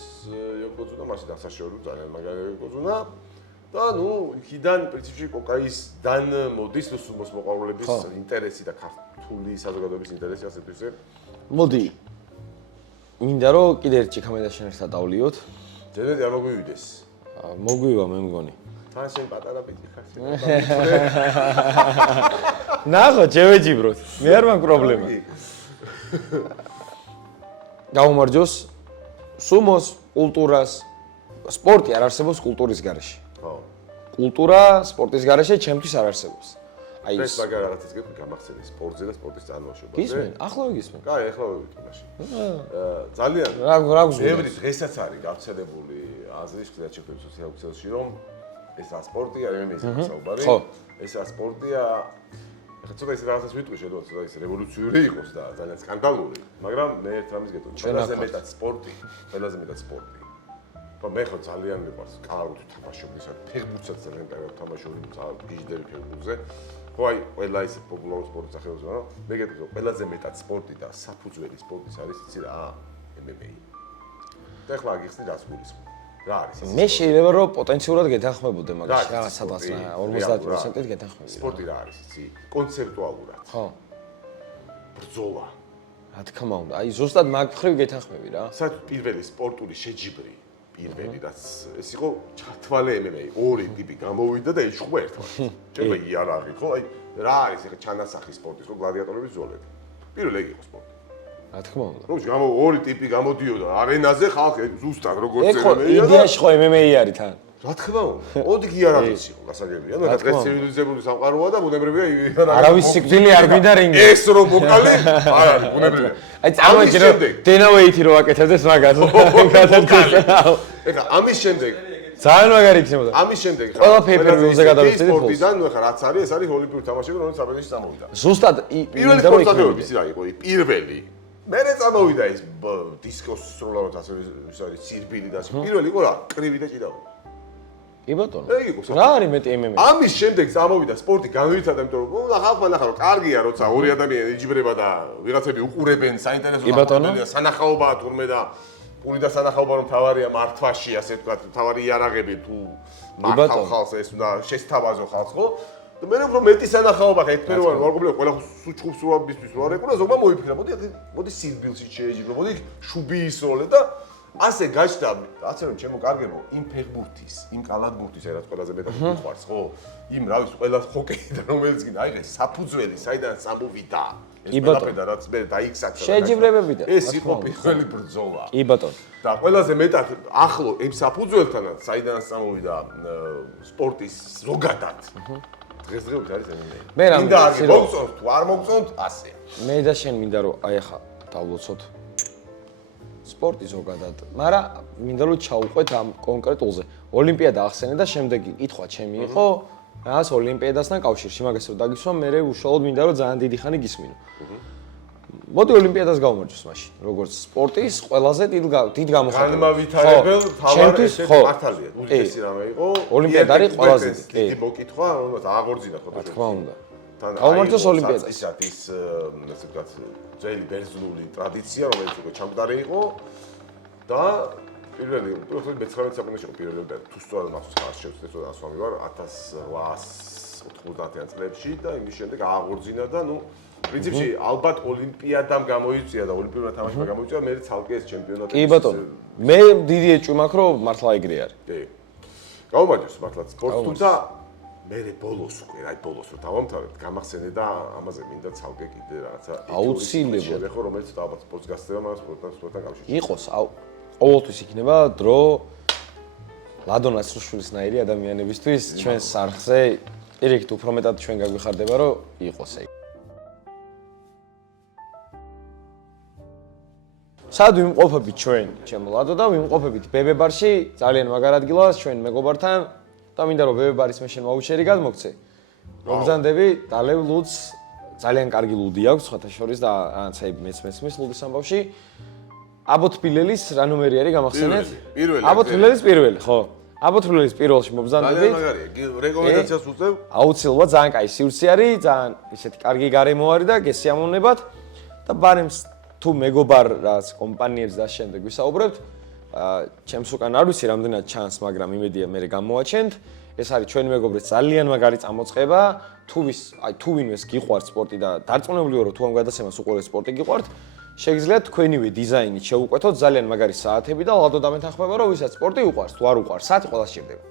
იოკოზუნა, მაშინ დასაშორებულ ძალიან მაგარი იოკოზუნა. და ნუ იქიდან პრინციპში კოკაისდან მოდის სუმოს მოყვარულების ინტერესი და ქართული საზოგადოების ინტერესი ასე თუ ისე. მოდი. მინდა რომ კიდე ერთ ჩიქამედა შენ ერთად დავლიოთ. ძენედი არ მოგვივიდეს. მოგვივა მე მგონი. თან შენ პატარა პიტი ხარ. ნახო, შევეჯიბროთ. მე არ მაქვს პრობლემა. გაუმარჯოს სუმოს კულტურას სპორტი არ არსებობს კულტურის გარეშე. ხო. კულტურა სპორტის გარეშე ჩემთვის არ არსებობს. აი ეს მაგარ რაღაცას გამახსენე სპორტზე და სპორტის წარმოშობაზე. გისმენ? ახლა ვიგისმენ. კაი, ახლა ვივიდე მაშინ. ძალიან რა გზურდა? ბევრი დღესაც არის გავრცელებული აზრი ხშირად შეხვედრა სოციალურ რომ ეს რა სპორტია, MMA-ზე საუბარი. ხო. ეს რა სპორტია. ახლა ცოტა ის რაღაცას ვიტყვი შედო, ცოტა ის რევოლუციური იყოს და ძალიან სკანდალური, მაგრამ მე ერთ რამის გეტყვი, ყველაზე მეტად სპორტი, ყველაზე მეტად სპორტი. და მე ხო ძალიან მიყვარს კარგად თამაშობდი, ფეხბურთსაც ძალიან კარგად თამაშობდი, გიჟდები ფეხბურთზე. ხო აი, ყველა ის პოპულარული სპორტის სახეობაა, მაგრამ მე გეტყვი, რომ ყველაზე მეტად სპორტი და საფუძველი სპორტის არის იცი რა, MMA. და ახლა აგიხსნი რას გულისხმობ. რა არის ეს? მე შეიძლება რომ პოტენციურად გეთანხმებოდე მაგაში, რაღაც სადღაც 50%-ით გეთანხმებოდი. სპორტი რა არის იცი? კონცეპტუალურად. ხო. ბრძოლა. რა თქმა უნდა, აი ზუსტად მაგ ხრივ გეთანხმები რა. საერთოდ პირველი სპორტული შეჯიბრი პირველი რაც ეს იყო ჩათვალე MMA ორი ტიპი გამოვიდა და ეჭხვა ერთმანეთს. ჩემო იარაღი ხო აი რა არის ეხა ჩანასახი სპორტის ხო გლადიატორების ზოლები. პირველი ეგ იყო სპორტი. რა თქმა უნდა. რომ ორი ტიპი გამოდიოდა არენაზე ხალხი ზუსტად როგორც MMA-ია. ეგ ხო იდეაში ხო MMA არის თან. რა თქმა უნდა, ოდი კი არ არის იყო გასაგებია. ანუ რა დღეს ცივილიზებული სამყაროა და ბუნებრივია არავის სიკვდილი არ გვინდა რინგი. ეს რო მოკალი არ არის ბუნებრივია. აი წარმოიდგინე რომ დენავეითი რო აკეთებდეს მაგას. ეხლა ამის შემდეგ ძალიან მაგარი იქნებოდა. ამის შემდეგ ყველა pay-per-view-ზე გადავწყვეტით ფულს. სპორტიდან ნუ ეხლა რაც არის, ეს არის ოლიმპიური თამაშები, რომელიც საფრანგეთში წამოვიდა. ზუსტად პირველი ფორტაგეობის რა იყო? პირველი. მერე წამოვიდა ეს დისკოს სრულად ასე ის არის ცირბილი და პირველი იყო რა? კრივი და ჭიდაო. კი ბატონო. ეგ იყო. რა არის მეტი MMA? ამის შემდეგ წამოვიდა სპორტი განვითარდა, იმიტომ რომ ახლა ნახა რომ კარგია, როცა ორი ადამიანი იჯბრება და ვიღაცები უყურებენ საინტერესო ხდება. სანახაობაა თურმე და პური და სანახაობა რომ თავარია მართვაში, ასე ვთქვათ, თავარი იარაღები თუ მართავ ხალხს ეს უნდა შესთავაზო ხალხს, ხო? და მე უფრო მეტი სანახაობა ხა ერთფეროვანი ვარგობლია, ყველა სუჩხუბს როაბისთვის რო არეკუნა, ზოგმა მოიფიქრა, მოდი სირბილში შეეჯიბრო, მოდი შუბი ისროლე და ასე გაჩნდა, ასე რომ ჩემო კარგებო, იმ ფეხბურთის, იმ კალათბურთის, რაც ყველაზე მეტად მიყვარს, ხო? იმ რა ვიცი, ყველა ჰოკეიდან რომელიც გინდა, აი ეს საფუძველი, საიდან წამოვიდა. ეს ყველაფერდა რაც მე დაიქსაკდა. შეჯიბრებებიდან. ეს იყო პირველი ბრძოლა. კი ბატონო. და ყველაზე მეტად ახლო იმ საფუძველთანაც, საიდან წამოვიდა სპორტის ზოგადად. დღესდღეობით არის MMA. მე რა მოგწონთ თუ არ მოგწონთ, ასე. მე და შენ მინდა რომ აი ახლა დავლოცოთ სპორტი ზოგადად, მაგრამ მინდა რომ ჩაუყვეთ ამ კონკრეტულზე. ოლიმპიადა ახსენე და შემდეგი კითხვა ჩემი იყო რას ოლიმპიადასთან კავშირში, მაგას რომ დაგისვა, მე უშუალოდ მინდა რომ ძალიან დიდი ხანი გისმინო. მოდი ოლიმპიადას გავმარჯვოს მაშინ, როგორც სპორტის ყველაზე დიდ გამოხატებას. განმავითარებელ თავარეს მართალია, უდიდესი რამე იყო. ოლიმპიადა არის ყველაზე დიდი მოკითხვა, რომელსაც აღორძინა ხო? რა თქმა უნდა. გავმარჯვოს ოლიმპიადას. ის ასე ვთქვათ, ძველი ბერძნული ტრადიცია, რომელიც უკვე ჩამდგარი იყო და პირველი 19 საუკუნეში იყო პირველი და თუ სწორად მახსოვს ხარ შევცდეთ და ასვამი ვარ 1890-იან წლებში და იმის შემდეგ აღორძინა და ნუ პრინციპში ალბათ ოლიმპიადამ გამოიწვია და ოლიმპიურმა თამაშმა გამოიწვია მე ცალკე ეს ჩემპიონატი. კი ბატონო. მე დიდი ეჭვი მაქვს რომ მართლა ეგრე არის. კი. გაუმარჯოს მართლაც სპორტს თუმცა მე ბოლოს უკვე აი ბოლოს რომ დავამთავრებთ გამახსენე და ამაზე მინდა ცალკე კიდე რაღაცა აუცილებლად შევეხო რომელიც ალბათ სპორტს გასწრება მაგრამ სპორტთან კავშირში. იყოს ყოველთვის იქნება დრო ლადონ ასრუშვილისნაირი ადამიანებისთვის ჩვენს სარხზე პირიქით უფრო მეტად ჩვენ გაგვიხარდება რომ იყოს ეგ. სად ვიმყოფებით ჩვენ ჩემო ლადო და ვიმყოფებით ბებებარში ძალიან მაგარ ადგილას ჩვენ მეგობართან და მინდა რომ ბებებარის მე შენ ვაუჩერი გადმოგცე. მოგზანდები დალევ ლუდს ძალიან კარგი ლუდი აქვს სხვათა შორის და რაღაცა მეც მესმის ლუდის ამბავში. აბო თბილელის რა ნომერი არის გამახსენეთ? პირველი. აბო თბილელის პირველი, ხო. აბო თბილელის პირველში მობზანდებით. ძალიან მაგარია. რეკომენდაციას უწევ. აუცილებლად ძალიან კაი სივრცე არის, ძალიან ისეთი კარგი გარემო არის და გესიამოვნებათ და ბარემს თუ მეგობარ რაც კომპანიებს და შემდეგ ვისაუბრებთ, ჩემს უკან არ ვიცი რამდენად ჩანს, მაგრამ იმედია მე გამოაჩენთ. ეს არის ჩვენი მეგობრების ძალიან მაგარი წამოწყება. თუ ვინმეს გიყვართ სპორტი და დარწმუნებული ვარ, თუ ამ გადაცემას უყურებთ სპორტი გიყვართ, შეგიძლიათ თქვენივე დიზაინით შევუკვეთოთ ძალიან მაგარი საათები და ლადო დამეთანხმება, რომ ვისაც სპორტი უყვარს, თუ არ უყვარს, საათი ყველას სჭირდება.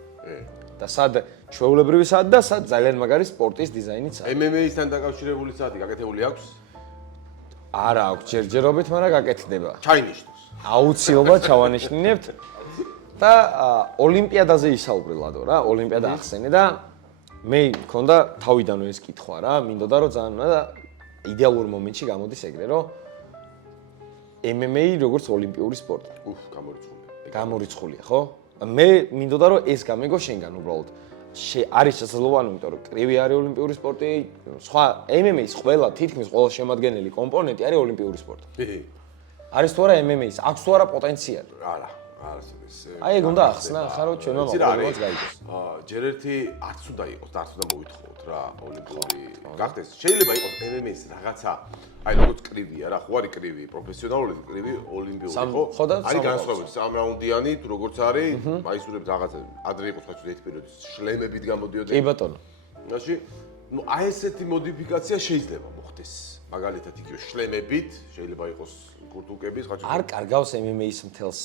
და სად ჩვეულებრივი საათი და სად ძალიან მაგარი სპორტის დიზაინით საათი. MMA-სთან დაკავშირებული საათი გაკეთებული აქვს? არა აქვს ჯერჯერობით, მაგრამ გაკეთდება. ჩაინიშნოს. აუცილებლად ჩავანიშნინებთ. და ოლიმპიადაზე ისაუბრე ლადო რა, ოლიმპიადა ახსენე და მე მქონდა თავიდანვე ეს კითხვა რა, მინდოდა რომ ძალიან და იდეალურ მომენტში გამოდის ეგრე, რომ MMA როგორც ოლიმპიური სპორტი. გამორიცხულია. გამორიცხულია, ხო? მე მინდოდა რომ ეს გამეგო შენგან უბრალოდ. არის შესაძლებელი, იმიტომ რომ კრივი არის ოლიმპიური სპორტი, სხვა MMA-ის ყველა თითქმის ყველა შემადგენელი კომპონენტი არის ოლიმპიური სპორტი. არის თუ არა MMA-ის, აქვს თუ არა პოტენციალი? არა. აი ეგ უნდა ახსნა, ხარო ჩვენმა მოყოლებს გაიგოს. ჯერ ერთი არც უნდა იყოს და არც უნდა მოვითხოვოთ რა ოლიმპიური გახდეს. შეიძლება იყოს MMA-ის რაღაცა, აი როგორც კრივია რა, ხო არის კრივი, პროფესიონალური კრივი, ოლიმპიური ხო? არის განსხვავებული, 3 რაუნდიანი, თუ როგორც არის, მაისურებს რაღაცა, ადრე იყოს ხაჭი ერთ პერიოდის შლემებით გამოდიოდნენ. კი ბატონო. მაშინ, ნუ აი ესეთი მოდიფიკაცია შეიძლება მოხდეს. მაგალითად იქიო შლემებით, შეიძლება იყოს კურტუკების ხაჭი. არ კარგავს MMA-ის მთელს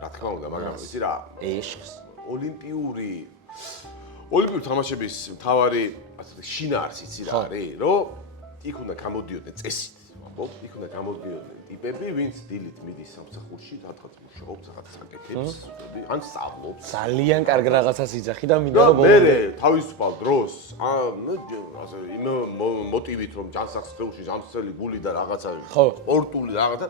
რა თქმა უნდა, მაგრამ იცი რა, ეშხს. ოლიმპიური თამაშების მთავარი, ასე ვთქვი, შინაარსი იცი რა არის, რომ იქ უნდა გამოდიოდნენ წესით. იყო, იქ უნდა გამოდიოდნენ ტიპები, ვინც დილით მიდის სამსახურში, რაღაც მუშაობს, რაღაც საკეთებს, ან სწავლობს. ძალიან კარგ რაღაცას იძახი და მინდა რომ მე თავისუფალ დროს, ასე იმ მოტივით რომ ჯანსაღს ხეულში ჯანსაღი გული და რაღაცა სპორტული რაღაცა.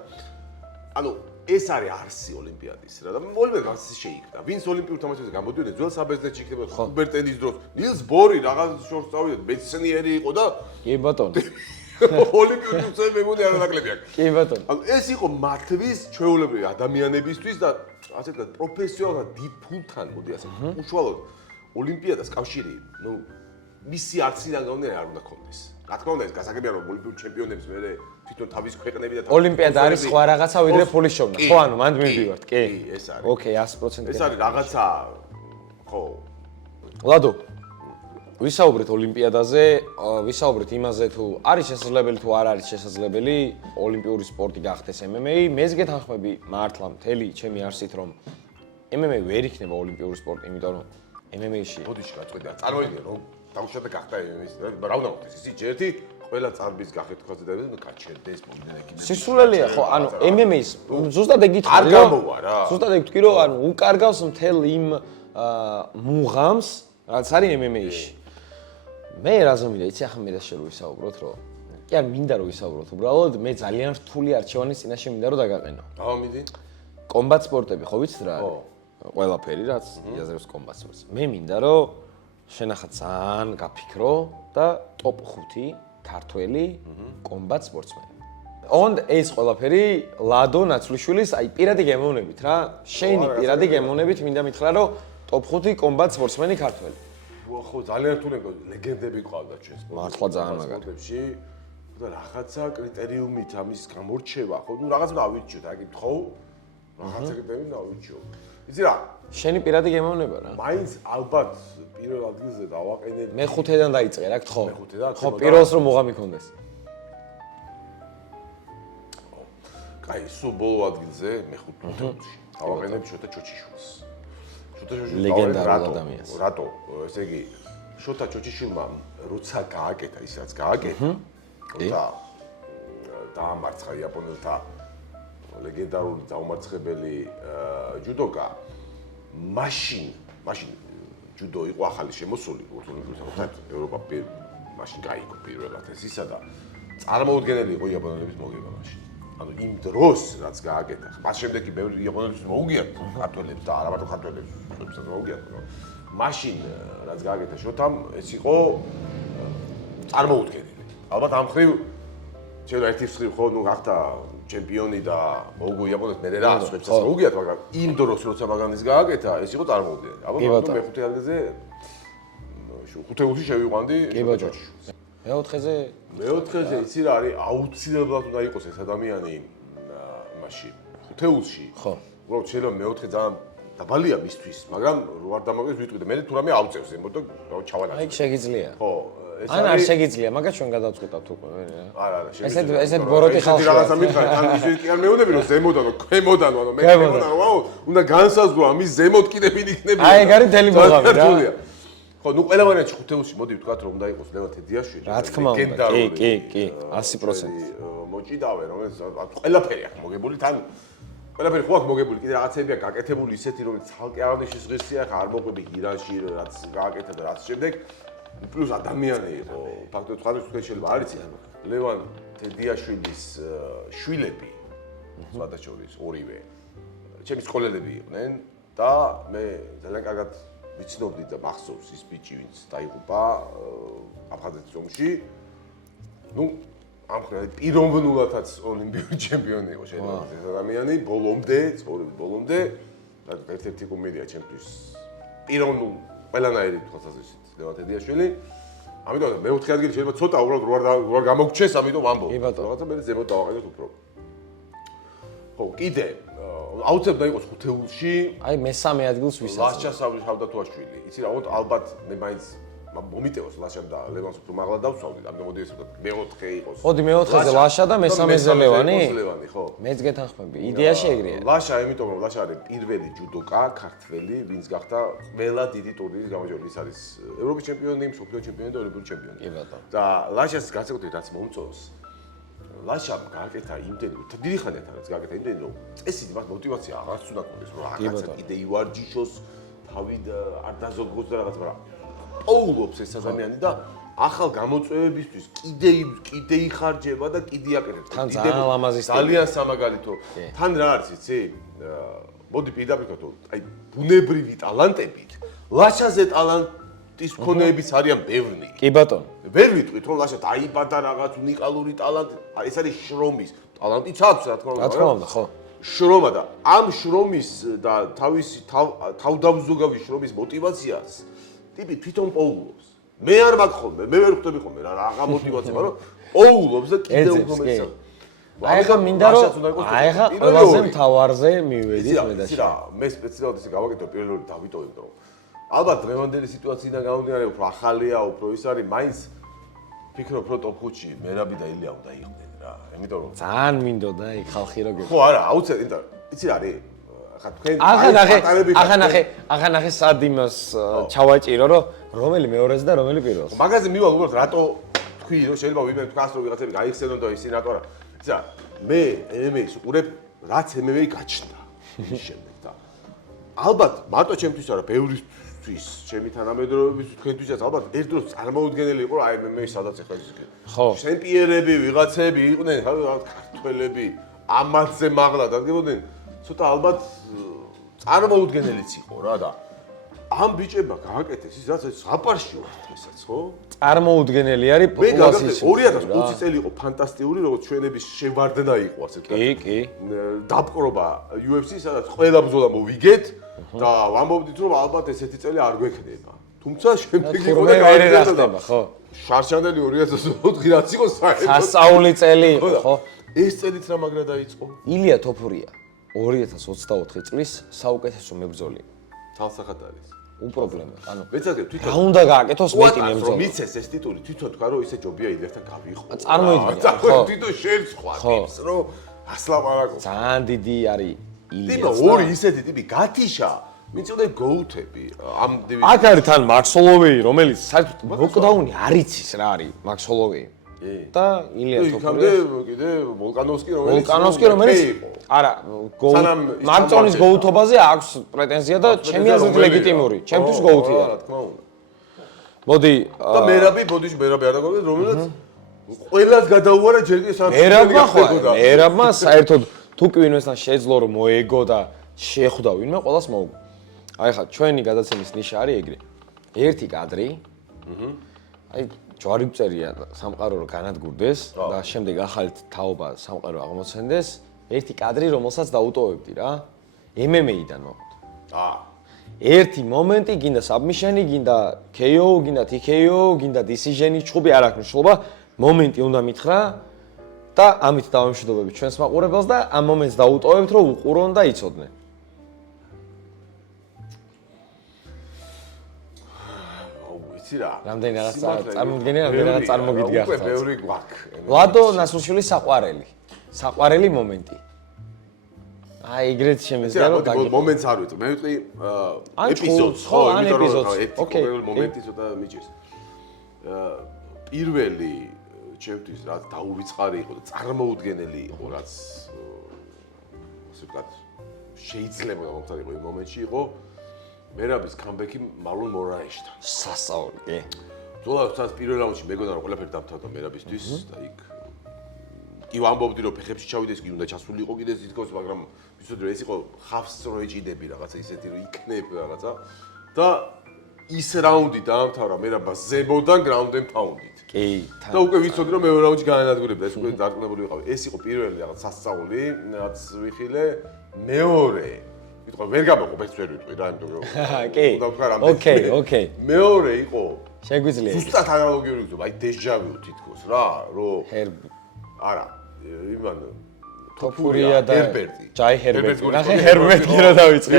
ანუ ეს არის არსი ოლიმპიადის რა და ოლიმპიადის განსის შეიქმნა. ვინც ოლიმპიურ თამაშებზე გამოდიოდა ძველ საბერძნეთში იქნება უბერტენის დროს, ნილს ბორი რაღაც შორს წავიდა, მეცნიერი იყო და კი ბატონო. ოლიმპიური წევრი მეგონი არ დაკლები აქ. კი ბატონო. ანუ ეს იყო მათთვის ჩვეულებრივი ადამიანებისთვის და ასე ვთქვათ პროფესიონალ დიფულთან მოდი ასე უშუალოდ ოლიმპიადას კავშირი, ნუ მისი არციდან გამომდინარე არ უნდა ქონდეს. რა თქმა უნდა ეს გასაგებია რომ ოლიმპიურ ჩემპიონებს მე თვითონ თავის ქვეყნები და ოლიმპიადა არის სხვა რაღაცა ვიდრე ფულის შოვნა. ხო ანუ მანდ მივდივართ, კი. ეს არის. ოკეი, 100%. ეს არის რაღაცა ხო. ლადო ვისაუბრეთ ოლიმპიადაზე, ვისაუბრეთ იმაზე თუ არის შესაძლებელი თუ არ არის შესაძლებელი ოლიმპიური სპორტი გახდეს MMA. მეც გეთანხმები მართლა მთელი ჩემი არსით რომ MMA ვერ იქნება ოლიმპიური სპორტი, იმიტომ რომ MMA-ში ბოდიში გაწყვეტა. წარმოიდგინე რომ დავუშვათ და გახდა MMA-ის. რა უნდა მოხდეს? ისი ჯერთი ყველა წარბის გახეთქვაზე და გაჩერდეს მომდენე კიდე. სისულელია ხო, ანუ MMA-ის ზუსტად ეგ გითხრა. არ გამოვა რა. ზუსტად ეგ ვთქვი რომ ანუ უკარგავს მთელ იმ მუღამს, რაც არის MMA-ში. მე რაზე მინდა, იცი ახლა მე და შენ ვისაუბროთ, რომ კი არ მინდა რომ ვისაუბროთ, უბრალოდ მე ძალიან რთული არჩევანის წინაშე მინდა რომ დაგაყენო. მიდი. კომბატ სპორტები ხო ვიცით რა არის? ყველაფერი რაც იაზრებს კომბატ სპორტს. მე მინდა რომ შენ ახლა ძალიან გაფიქრო და ტოპ 5 ქართველი კომბატ სპორტსმენი. ოღონდ ეს ყველაფერი ლადო ნაცვლიშვილის აი პირადი გემოვნებით რა. შენი პირადი გემოვნებით მინდა მითხრა რომ ტოპ 5 კომბატ სპორტსმენი ქართველი. ხო ძალიან რთული ლეგენდები ყავდა ჩვენ სპორტში. მართლა ძალიან მაგარი. და რაღაცა კრიტერიუმით ამის გამორჩევა ხო? ნუ რაღაც უნდა ავირჩიოთ, აკითხო. რაღაცა კრიტერიუმით ავირჩიოთ. იცი რა? შენი პირადი გემოვნება რა. მაინც ალბათ პირველ ადგილზე დავაყენებ. მე-5-დან დაიწყე რა გითხო? მე-5-დან? ხო, პირველს რომ მოღამი კონდეს. კაი, სულ ბოლო ადგილზე მე-5-ში. დავაყენებ შოთა ჩოჩიშვილს. ლეგენდარულ ადამიანს. რატო? ესე იგი, შოთა ჩოჩიშვილმა როცა გააკეთა ის რაც გააკეთა, და დაამარცხა იაპონელთა ლეგენდარული დაუმარცხებელი ჯუდოკა, მაშინ ჯუდო იყო ახალი შემოსული ოლიმპიურ სამხატვრო ევროპა მაშინ გაიგო პირველად ეს ისა და წარმოუდგენელი იყო იაპონელების მოგება მაშინ. ანუ იმ დროს რაც გააკეთა, მას შემდეგ კი ბევრი იაპონელებს მოუგიათ ქართველებს და არა მარტო ქართველებს, სხვებსაც მოუგიათ, მაშინ რაც გააკეთა შოთამ ეს იყო წარმოუდგენელი. ალბათ ამ ხრივ ჩვენ ერთი ხრივ ხო ნუ გახდა ჩემპიონი და მოუგო იაპონელს მე რა სხვებსაც მოუგიათ, მაგრამ იმ დროს როცა მაგანის გააკეთა, ეს იყო წარმოუდგენელი. ალბათ მე-5 ადგილზე ხუთეულში შევიყვანდი ჯოჩიშვილს. მე-4-ზე იცი რა არის, აუცილებლად უნდა იყოს ეს ადამიანი იმაში, ხუთეულში. ხო. უბრალოდ შეიძლება მე-4 ძალიან დაბალია მისთვის, მაგრამ რო არ დამაგეს ვიტყვი და მე თურმე ავწევს ზემოთ და ჩავანაცვლე. აი შეგიძლია. ხო. ან არ შეგიძლია, მაგას ჩვენ გადავწყვეტავთ უკვე. არა, შეგიძლია. ესეთ ბოროტი ხალხი. რაღაცა მითხარ, თან ისე კი არ მეუბნები რომ ზემოდან, ქვემოდან, ანუ მე ქვემოდან, ვაუ, უნდა განსაზღვრო ამის ზემოთ კიდე ვინ იქნება. აი ეგ არის მთელი მოღამი რა. ხო, ნუ ყველა ვარიანტი ხუთეულში მოდი ვთქვათ რომ უნდა იყოს ლევან თედიაშვილი. რა თქმა უნდა, კი, 100%. მოჭიდავენ, რომელიც ყველაფერი აქვს მოგებული, თან ყველაფერი ხო აქვს მოგებული, კიდე რაღაცებია გაკეთებული ისეთი, რომელიც ცალკე აღნიშნის ღირსია, ხა არ მოყვები ირანში, რაც გააკეთა და რაც შემდეგ. პლუს ადამიანი იყო, ფაქტობრივად ხარ თქვენ შეიძლება არ იცით, ლევან თედიაშვილის შვილები, სხვადასხვა ორივე, ჩემი სკოლელები იყვნენ და მე ძალიან კარგად ვიცნობდი და მახსოვს ის ბიჭი, ვინც დაიღუპა აფხაზეთის ომში. ნუ ამ ხრივ პიროვნულადაც ოლიმპიური ჩემპიონი იყო შეიძლება ეს ადამიანი, ბოლომდე, ცხოვრების ბოლომდე, და ერთ-ერთი კომედია ჩემთვის პიროვნულ ყველანაირი თქვათ ასე ისეთ ლევან თედიაშვილი. ამიტომ მე-4 ადგილი შეიძლება ცოტა უბრალოდ რო გამოგჩეს, ამიტომ ვამბობ. რაღაცა მე ზემოთ დავაყენოთ უფრო. ხო, კიდე აუცილებლად იყოს ხუთეულში. აი მე-3 ადგილს ვისაც. ლაშა სავდათუაშვილი. იცი რა, ალბათ მე მაინც მომიტევოს ლაშამ და ლევანს უფრო მაღლა დავსვავდი, ამიტომ მოდი ესე ვთქვათ, მე-4 იყოს. ხოდი მე-4-ზე ლაშა და მე-3-ზე ლევანი? ლევანი, ხო. მეც გეთანხმები. იდეაში ეგრეა. ლაშა, იმიტომ რომ ლაშა არის პირველი ჯუდოკა ქართველი, ვინც გახდა ყველა დიდი ტურნირის გამარჯვებული. ის არის ევროპის ჩემპიონი, მსოფლიო ჩემპიონი და ოლიმპიური ჩემპიონი. კი ბატონო. და ლაშას განსაკუთრებით რაც მომწონს, ლაშამ გააკეთა იმდენი, დიდი ხანია თანაც გააკეთა იმდენი, რომ წესით მას мотиваცია აღარც უნდა ქონდეს, რომ რაღაცა კიდე ივარჯიშოს, თავი არ დაზოგოს და რაღაც, მაგრამ პოულობს ეს ადამიანი და ახალ გამოწვევებისთვის კიდე იხარჯება და კიდე აკეთებს. თან ძალიან ლამაზი ძალიან სამაგალითო. თან რა არის, იცი? მოდი პირდაპირ ვთქვა, აი ბუნებრივი ტალანტებით, ლაშაზე ტალანტის მქონეებიც არიან ბევრი. კი ბატონო. ვერ ვიტყვით, რომ ლაშა დაიბადა რაღაც უნიკალური ტალანტი, ეს არის შრომის ტალანტიც აქვს, რა თქმა უნდა. რა თქმა უნდა, ხო. შრომა და ამ შრომის და თავისი თავდამზოგავი შრომის мотиваციას ტიპი თვითონ პოულობს. მე არ მაქვს ხოლმე, მე ვერ ხვდები ხოლმე რა мотиваცია, მაგრამ პოულობს და კიდევ უფრო მეტს. აი ხა მინდა რომ აი ხა ყველაზე მთავარზე მივედით მე და შე. მე სპეციალურად ისე გავაკეთე პირველი დავიტოვებ რომ ალბათ დღევანდელი სიტუაციიდან გამომდინარე უფრო ახალია, უფრო ის არის, მაინც ფიქრობ რომ ტოპ 5-ში მერაბი და ილია უნდა იყვნენ რა. იმიტომ რომ ძალიან მინდოდა აი ხალხი როგორ. ხო არა, აუცილებლად, იმიტომ იცი რა არის? ხა თქვენ ახანახე სად იმას ჩავაჭირო რომ რომელი მეორეზე და რომელი პირველზე. მაგაზე მივალ უბრალოდ რატო თქვი რომ შეიძლება ვინმე თქვას რომ ვიღაცები გაიხსენონ და ისინი რატო არა. იცი რა, მე MMA-ს უყურებ, რაც MMA გაჩნდა. ის შემდეგ და ალბათ მარტო ჩემთვის არა, ბევრისთვის, ჩემი თანამედროვეებისთვის, თქვენთვისაც ალბათ ერთ დროს წარმოუდგენელი იყო აი MMA სადაც ახლა ის იქნება. ხო. ჩემპიონები, ვიღაცები იყვნენ, ქართველები, ამათზე მაღლა დადგებოდნენ. ცოტა ალბათ წარმოუდგენელიც იყო რა და ამ ბიჭებმა გააკეთეს ის რაც ზაპარში ვარ თესაც ხო? წარმოუდგენელი არის პოპულაციის 2020 წელი იყო ფანტასტიკური როგორც ჩვენების შევარდნა იყო ასე ვთქვათ. კი. დაპყრობა UFC-ს სადაც ყველა ბრძოლა მოვიგეთ და ვამბობდით რომ ალბათ ესეთი წელი არ გვექნება. თუმცა შემდეგ იყო და გაიგეთა ხო? შარშანდელი 2004 რაც იყო საერთოდ სასწაული წელი იყო ხო? ეს წელიც რა მაგრა დაიწყო? ილია თოფურია 2024 წლის საუკეთესო მებრძოლი. თალსახად არის. უპრობლემა. ანუ მეცადე თვითონ რა უნდა გააკეთოს მეტი მებრძოლი. რომ მიცეს ეს ტიტული თვითონ თქვა რომ ისე ჯობია ილიერთან გავიყო. წარმოიდგინე ხო? თვითონ შეერცხვა ტიპს რომ ასლამარაკო. ძალიან დიდი არის ილია. ტიპა ორი ისეთი ტიპი გათიშა. ვინც უნდა გოუთები ამ დივიზიონში. აქ არის თან მაქსოლოვეი, რომელიც საერთოდ ნოკდაუნი არ იცის რა არის მაქსოლოვეი. და ილია თოფურია. კიდე ვოლკანოვსკი რომელიც არა, მარწონის გოუთობაზე აქვს პრეტენზია და ჩემი აზრით ლეგიტიმური. ჩემთვის გოუთია. რა თქმა უნდა. მოდი და მერაბი არ დაგგვაგეთ, რომელსაც ყველას გადაუარა ჯერ კიდე მერაბმა საერთოდ თუ კი ვინმესთან შეძლო რომ მოეგო და შეხვდა ვინმე, ყველას მოუგო. აი ხა ჩვენი გადაცემის ნიშა არის ეგრე. ერთი კადრი. აი ჯვარი წერია სამყარო რო განადგურდეს და შემდეგ ახალი თაობა სამყარო აღმოცენდეს. ერთი კადრი, რომელსაც დაუტოვებდი რა. MMA-დან მოხდა. ერთი მომენტი, გინდა submission-ი, გინდა KO, გინდა TKO, გინდა decision-ი, ჩხუბი არ აქვს მნიშვნელობა. მომენტი უნდა მითხრა და ამით დავემშვიდობებით ჩვენს მაყურებელს და ამ მომენტს დაუტოვებთ, რომ უყურონ და იცოდნენ. რამდენი რაღაც წარმოგიდგენია, რამდენი რაღაც წარმოგიდგა ხარ. უკვე ბევრი გვაქვს. ლადო ნასრულშვილის საყვარელი მომენტი. აი ეგრეთ შემიძლია რომ გაიგო. მომენტს არ ვიტყვი. მე ვიტყვი ეპიზოდს, ხო, ან ეპიზოდს. ოკეი, მომენტი ცოტა მიჭირს. პირველი ჩემთვის რაც დაუვიწყარი იყო და წარმოუდგენელი იყო, რაც ასე ვთქვათ, შეიძლება მომხდარიყო იმ მომენტში იყო მერაბის კამბექი მარლონ მორაესთან. სასწაული, კი. ძოლასაც პირველ რაუნდში მეგონა რომ ყველაფერი დამთავრდა მერაბისთვის და იქ კი ვამბობდი რომ ფეხებში ჩავიდეს კი უნდა ჩასულიყო კიდე თითქოს, მაგრამ ვიცოდი რომ ეს იყო ხავს რო ეჭიდები რაღაცა ისეთი რომ იქნებ რაღაცა და ის რაუნდი დაამთავრა მერაბა ზემოდან ground and pound-ით. კი. და უკვე ვიცოდი რომ მეორე რაუნდში გაანადგურებდა, ეს უკვე დარწმუნებული ვიყავი. ეს იყო პირველი რაღაც სასწაული, რაც ვიხილე. მეორე ვიტყვი ვერ გამაყოფ ეს ვერ ვიტყვი რა, იმიტომ რომ კი. ოკეი. მეორე იყო შეგვიძლია. ზუსტად ანალოგიური ვიტყვი, აი დეჟავიუ თითქოს რა, რომ არა, იმან თოფურია და ჰერბერტი. ჯაი ჰერბერტი. ნახე ჰერბერტი რა დავიწყე.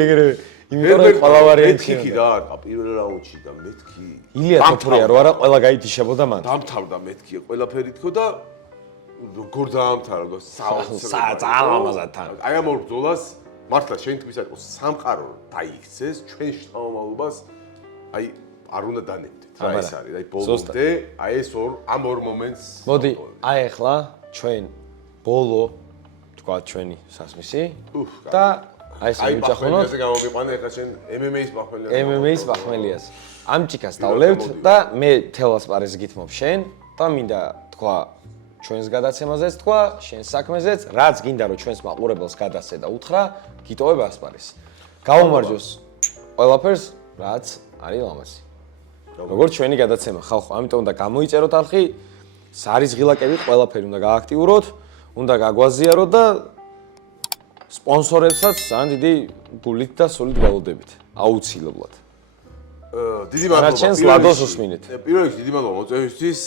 ეგრე. იმიტომ რომ ყველა ვარიანტი მეთქი და არა პირველ რაუნდში და მეთქი. ილია თოფურია რო არა ყველა გაითიშებოდა მან. დამთავრდა მეთქი ყველაფერი თქო და როგორ დაამთავრა ძალიან ლამაზად თან. აი ამ ორ ბრძოლას მართლა შენ თქვისა იყო სამყარო დაიქცეს ჩვენ შთამომავლობას აი არ უნდა დანებდეთ. რა ეს არის? აი ბოლომდე, აი ეს ამ ორ მომენტს. მოდი, აი ახლა ჩვენ ბოლო თქვა ჩვენი სასმისი და აი ეს მივიჭახუნოთ. ეს გამომიყვანე ახლა შენ MMA-ის პახმელიას. MMA-ის პახმელიას. ამ ჭიქას დავლევთ და მე თელას პარეს გითმობ შენ და მინდა თქვა ჩვენს გადაცემაზეც თქვა, შენ საქმეზეც, რაც გინდა რომ ჩვენს მაყურებელს გადასცე და უთხრა, გიტოვებ ასპარეს. გავუმარჯოს ყველაფერს, რაც არის ლამაზი. როგორც ჩვენი გადაცემა ხალხო, ამიტომ უნდა გამოიწეროთ არხი, სარის ღილაკები ყველაფერი უნდა გააქტიუროთ, უნდა გაგვაზიაროთ და სპონსორებსაც ძალიან დიდი გულით და სულით გველოდებით. აუცილებლად. დიდი მადლობა. ჩვენს ლადოს უსმინეთ. პირველ რიგში დიდი მადლობა მოწვევისთვის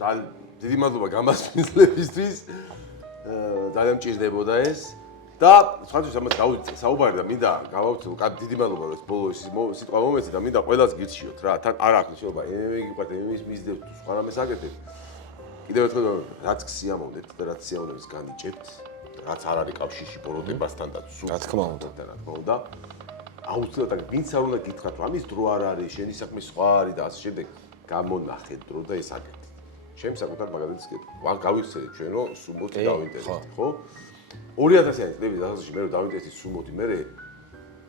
და დიდი მადლობა გამასპინძლებისთვის. ძალიან მჭირდებოდა ეს. და სხვათვის ამას გავიწე საუბარი და მინდა გავაუცხო, დიდი მადლობა რომ ბოლო სიტყვა მომეცი და მინდა ყველას გირჩიოთ რა, თან არ აქვს შეიძლება MMA გიყვართ, MMA-ის მისდევთ, სხვა რამეს აკეთებთ. კიდევ ერთხელ რაც სიამოვნებთ და რაც სიამოვნებას განიჭებთ, რაც არ არის კავშირში ბოროტებასთან და სულ რა თქმა უნდა, რა თქმა უნდა. აუცილებლად ვინც არ უნდა გითხრათ, რომ ამის დრო არ არის, შენი საქმე სხვა არის და ასე შემდეგ, გამონახეთ დრო და ეს აკეთეთ. ჩემს საკუთარ მაგალითს გეტყვი, გავიხსენეთ ჩვენ რომ სუმოთი დავინტერესდით, ხო? 2000-იანი წლების დასაწყისში მე რომ დავინტერესდი სუმოთი, მე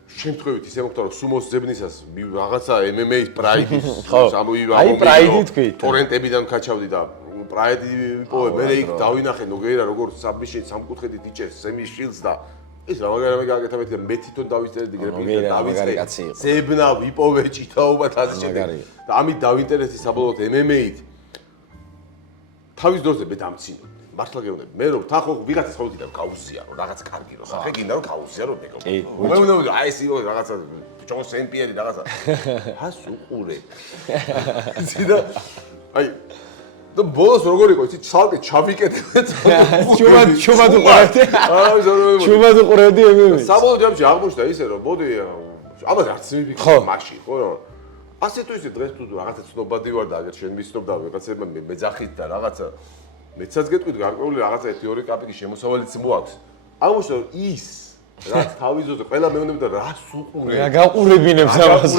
შემთხვევით ისე მოხდა რომ სუმოს ძებნისას რაღაცა MMA-ის პრაიდის აი პრაიდი თქვი ტორენტებიდან ქაჩავდი და პრაიდი ვიპოვე, მე იქ დავინახე ნოგერა როგორც საბმიშენ სამკუთხედით იჭერს სემი შილდს და ეს რა მაგარი გააკეთა მე და მე თვითონ დავიწერდი გრეპლინგს და დავიწყე ზებნა ვიპოვე ჭიტაობა და ასე შემდეგ და ამით დავინტერესდი საბოლოოდ MMA-ით თავის დროზე მე დამცინო მართლა გეუბნები მე რომ თან ხო ვიღაცას ხო გინდა გაუზიარო რაღაც კარგი რო ხა გინდა რომ გაუზიარო მეკო მე უნდა აი ეს იყო რაღაცა ჯონ სენპიერი რაღაცა ას უყურე ზიდა აი და ბოლოს როგორ იყო იცი ცალკე ჩავიკეთე ჩუმად უყურებდი ჩუმად უყურებდი MMA საბოლოო ჯამში აღმოჩნდა ისე რომ მოდი ამას არც მიფიქრე მაშინ ხო რომ ასე თუ ისე დღეს თუ რაღაცა ცნობადი ვარ და აგერ შენ მიცნობ და ვიღაცებმა მეძახით და რაღაცა მეცაც გეტყვით გარკვეული რაღაცა 1-2 კაპიტის შემოსავალიც მოაქვს. აღმოჩნდა რომ ის რაც თავიზოზე ყველა მეუბნებოდა რას უყურე. რა გაყურებინებს ამას.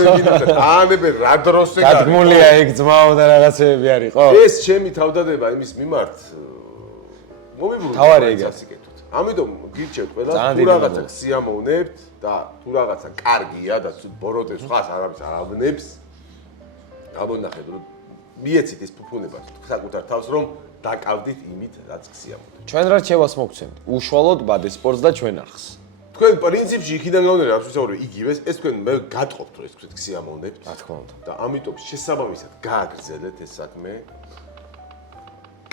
დაანებე რა დროს ეგ. დადგმულია ეგ ძმაო და რაღაცეები არის, ხო? ეს ჩემი თავდადება იმის მიმართ მომიბრუნდა. თავარი ეგ არის. ამიტომ გირჩევთ ყველა თუ რაღაცა სიამოვნებთ და თუ რაღაცა კარგია და ბოროტებს ხას არამის არავნებს. გამონახეთ რომ მიეცით ეს ფუფუნებას საკუთარ თავს რომ დაკავდით იმით, რაც გსიამოვნებთ. ჩვენ რა რჩევას მოგცემთ? უშუალოდ ბადე სპორტს და ჩვენ არხს. თქვენ პრინციპში იქიდან გავნერე არ ვსაუბრობ იგივეს, ეს თქვენ მე გატყობთ რომ ეს თქვენ გსიამოვნებთ. რა თქმა უნდა. და ამიტომ შესაბამისად გააგრძელეთ ეს საქმე.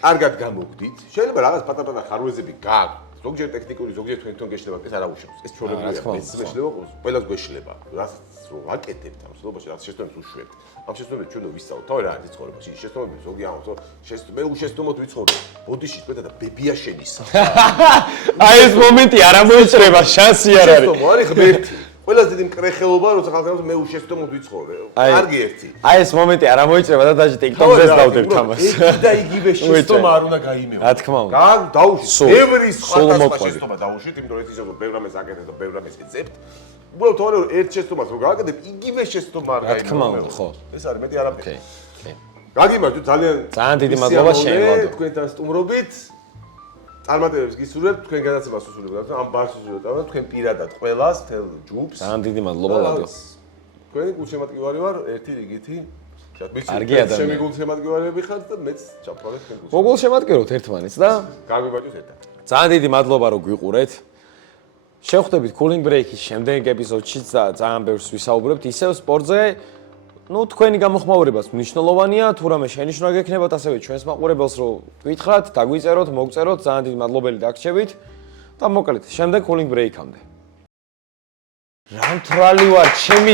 კარგად გამოგდით. შეიძლება რაღაც პატარ-პატარ ხარვეზები გააქვთ. ზოგჯერ ტექნიკური, ზოგჯერ თქვენ თვითონ გეშლება, ეს არ აუშავს. ეს ჩვეულებრივია, ეს მეშლება ყველას გვეშლება. რასაც რო ვაკეთებთ ამ სულობაში, რაც შეცდომებს უშვებთ. ამ შეცდომებს ჩვენ ვისწავლოთ. თავი რა არის ცხოვრებაში? შეცდომები ზოგი ამბობს, რომ მე უშეცდომოდ ვიცხოვრე. ბოდიში თქვენ და ბებია შენის. აი ეს მომენტი არ ამოეწრება, შანსი არ არის. შეცდომა არის ღმერთი. ყველას დიდი მკრეხელობა, როცა ხალხი ამბობს მე უშეცდომოდ ვიცხოვრე. კარგი ერთი. აი ეს მომენტი არ ამოეწრება და დაჟე TikTok-ზე დავდებთ ამას. ეს და იგივე შეცდომა არ უნდა გაიმეო. რა თქმა უნდა. დაუშვით. ბევრი სხვა შეცდომა დაუშვით, იმიტომ რომ ეს ისე ბევრ რამეს აკეთებთ და ბევრ რამეს ეძებთ. უბრალოდ თორე ერთ შეცდომას რო გააკეთებ, იგივე შეცდომა არ გაიმეო. რა თქმა უნდა, ხო. ეს არის მეტი არაფერი. ოკეი. გაგიმარჯვეთ ძალიან დიდი მადლობა შენ თქვენთან სტუმრობით. წარმატებებს გისურვებთ, თქვენ გადაცემას უსურვებთ, ამ ბარს უსურვებთ, თქვენ პირადად ყველას, თელ ჯგუფს. ძალიან დიდი მადლობა ლადო. თქვენი გულშემატკივარი ვარ, ერთი რიგითი. კარგი ადამიანი. ჩემი გულშემატკივარები ხართ და მეც ჩავფარეთ თქვენ გულს. მოგულ შემატკივროთ ერთმანეთს და გაგვიბაჭოთ ერთად. ძალიან დიდი მადლობა რომ გვიყურეთ. შევხვდებით Cooling Break-ის შემდეგ ეპიზოდშიც და ძალიან ბევრს ვისაუბრებთ ისევ სპორტზე. ნუ თქვენი გამოხმაურებაც მნიშვნელოვანია, თუ რამე შენიშვნა გექნებათ, ასევე ჩვენს მაყურებელს რომ გითხრათ, დაგვიწეროთ, მოგწეროთ, ძალიან დიდი მადლობელი დაგრჩებით და მოკლედ, შემდეგ Cooling Break-ამდე. რა მთვრალი ვარ, ჩემი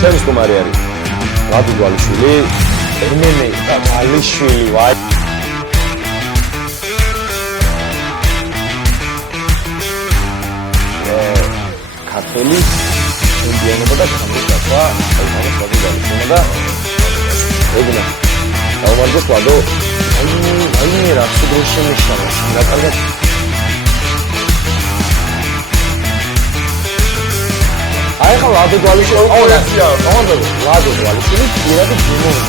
ჩემი სტუმარი არის ლადო გვალიშვილი, MMA და გვალიშვილი ვარ. ქართული ინდიანობა და კამერა აი მაგას ვაგებია და ეგნა დავმარჯოს ლადო აი რა სულ შემიშალა რა კარგად აი ხა ლადო დვალიშვილი კონკურენცია. ლადო დვალიშვილი პირადი გიმონი.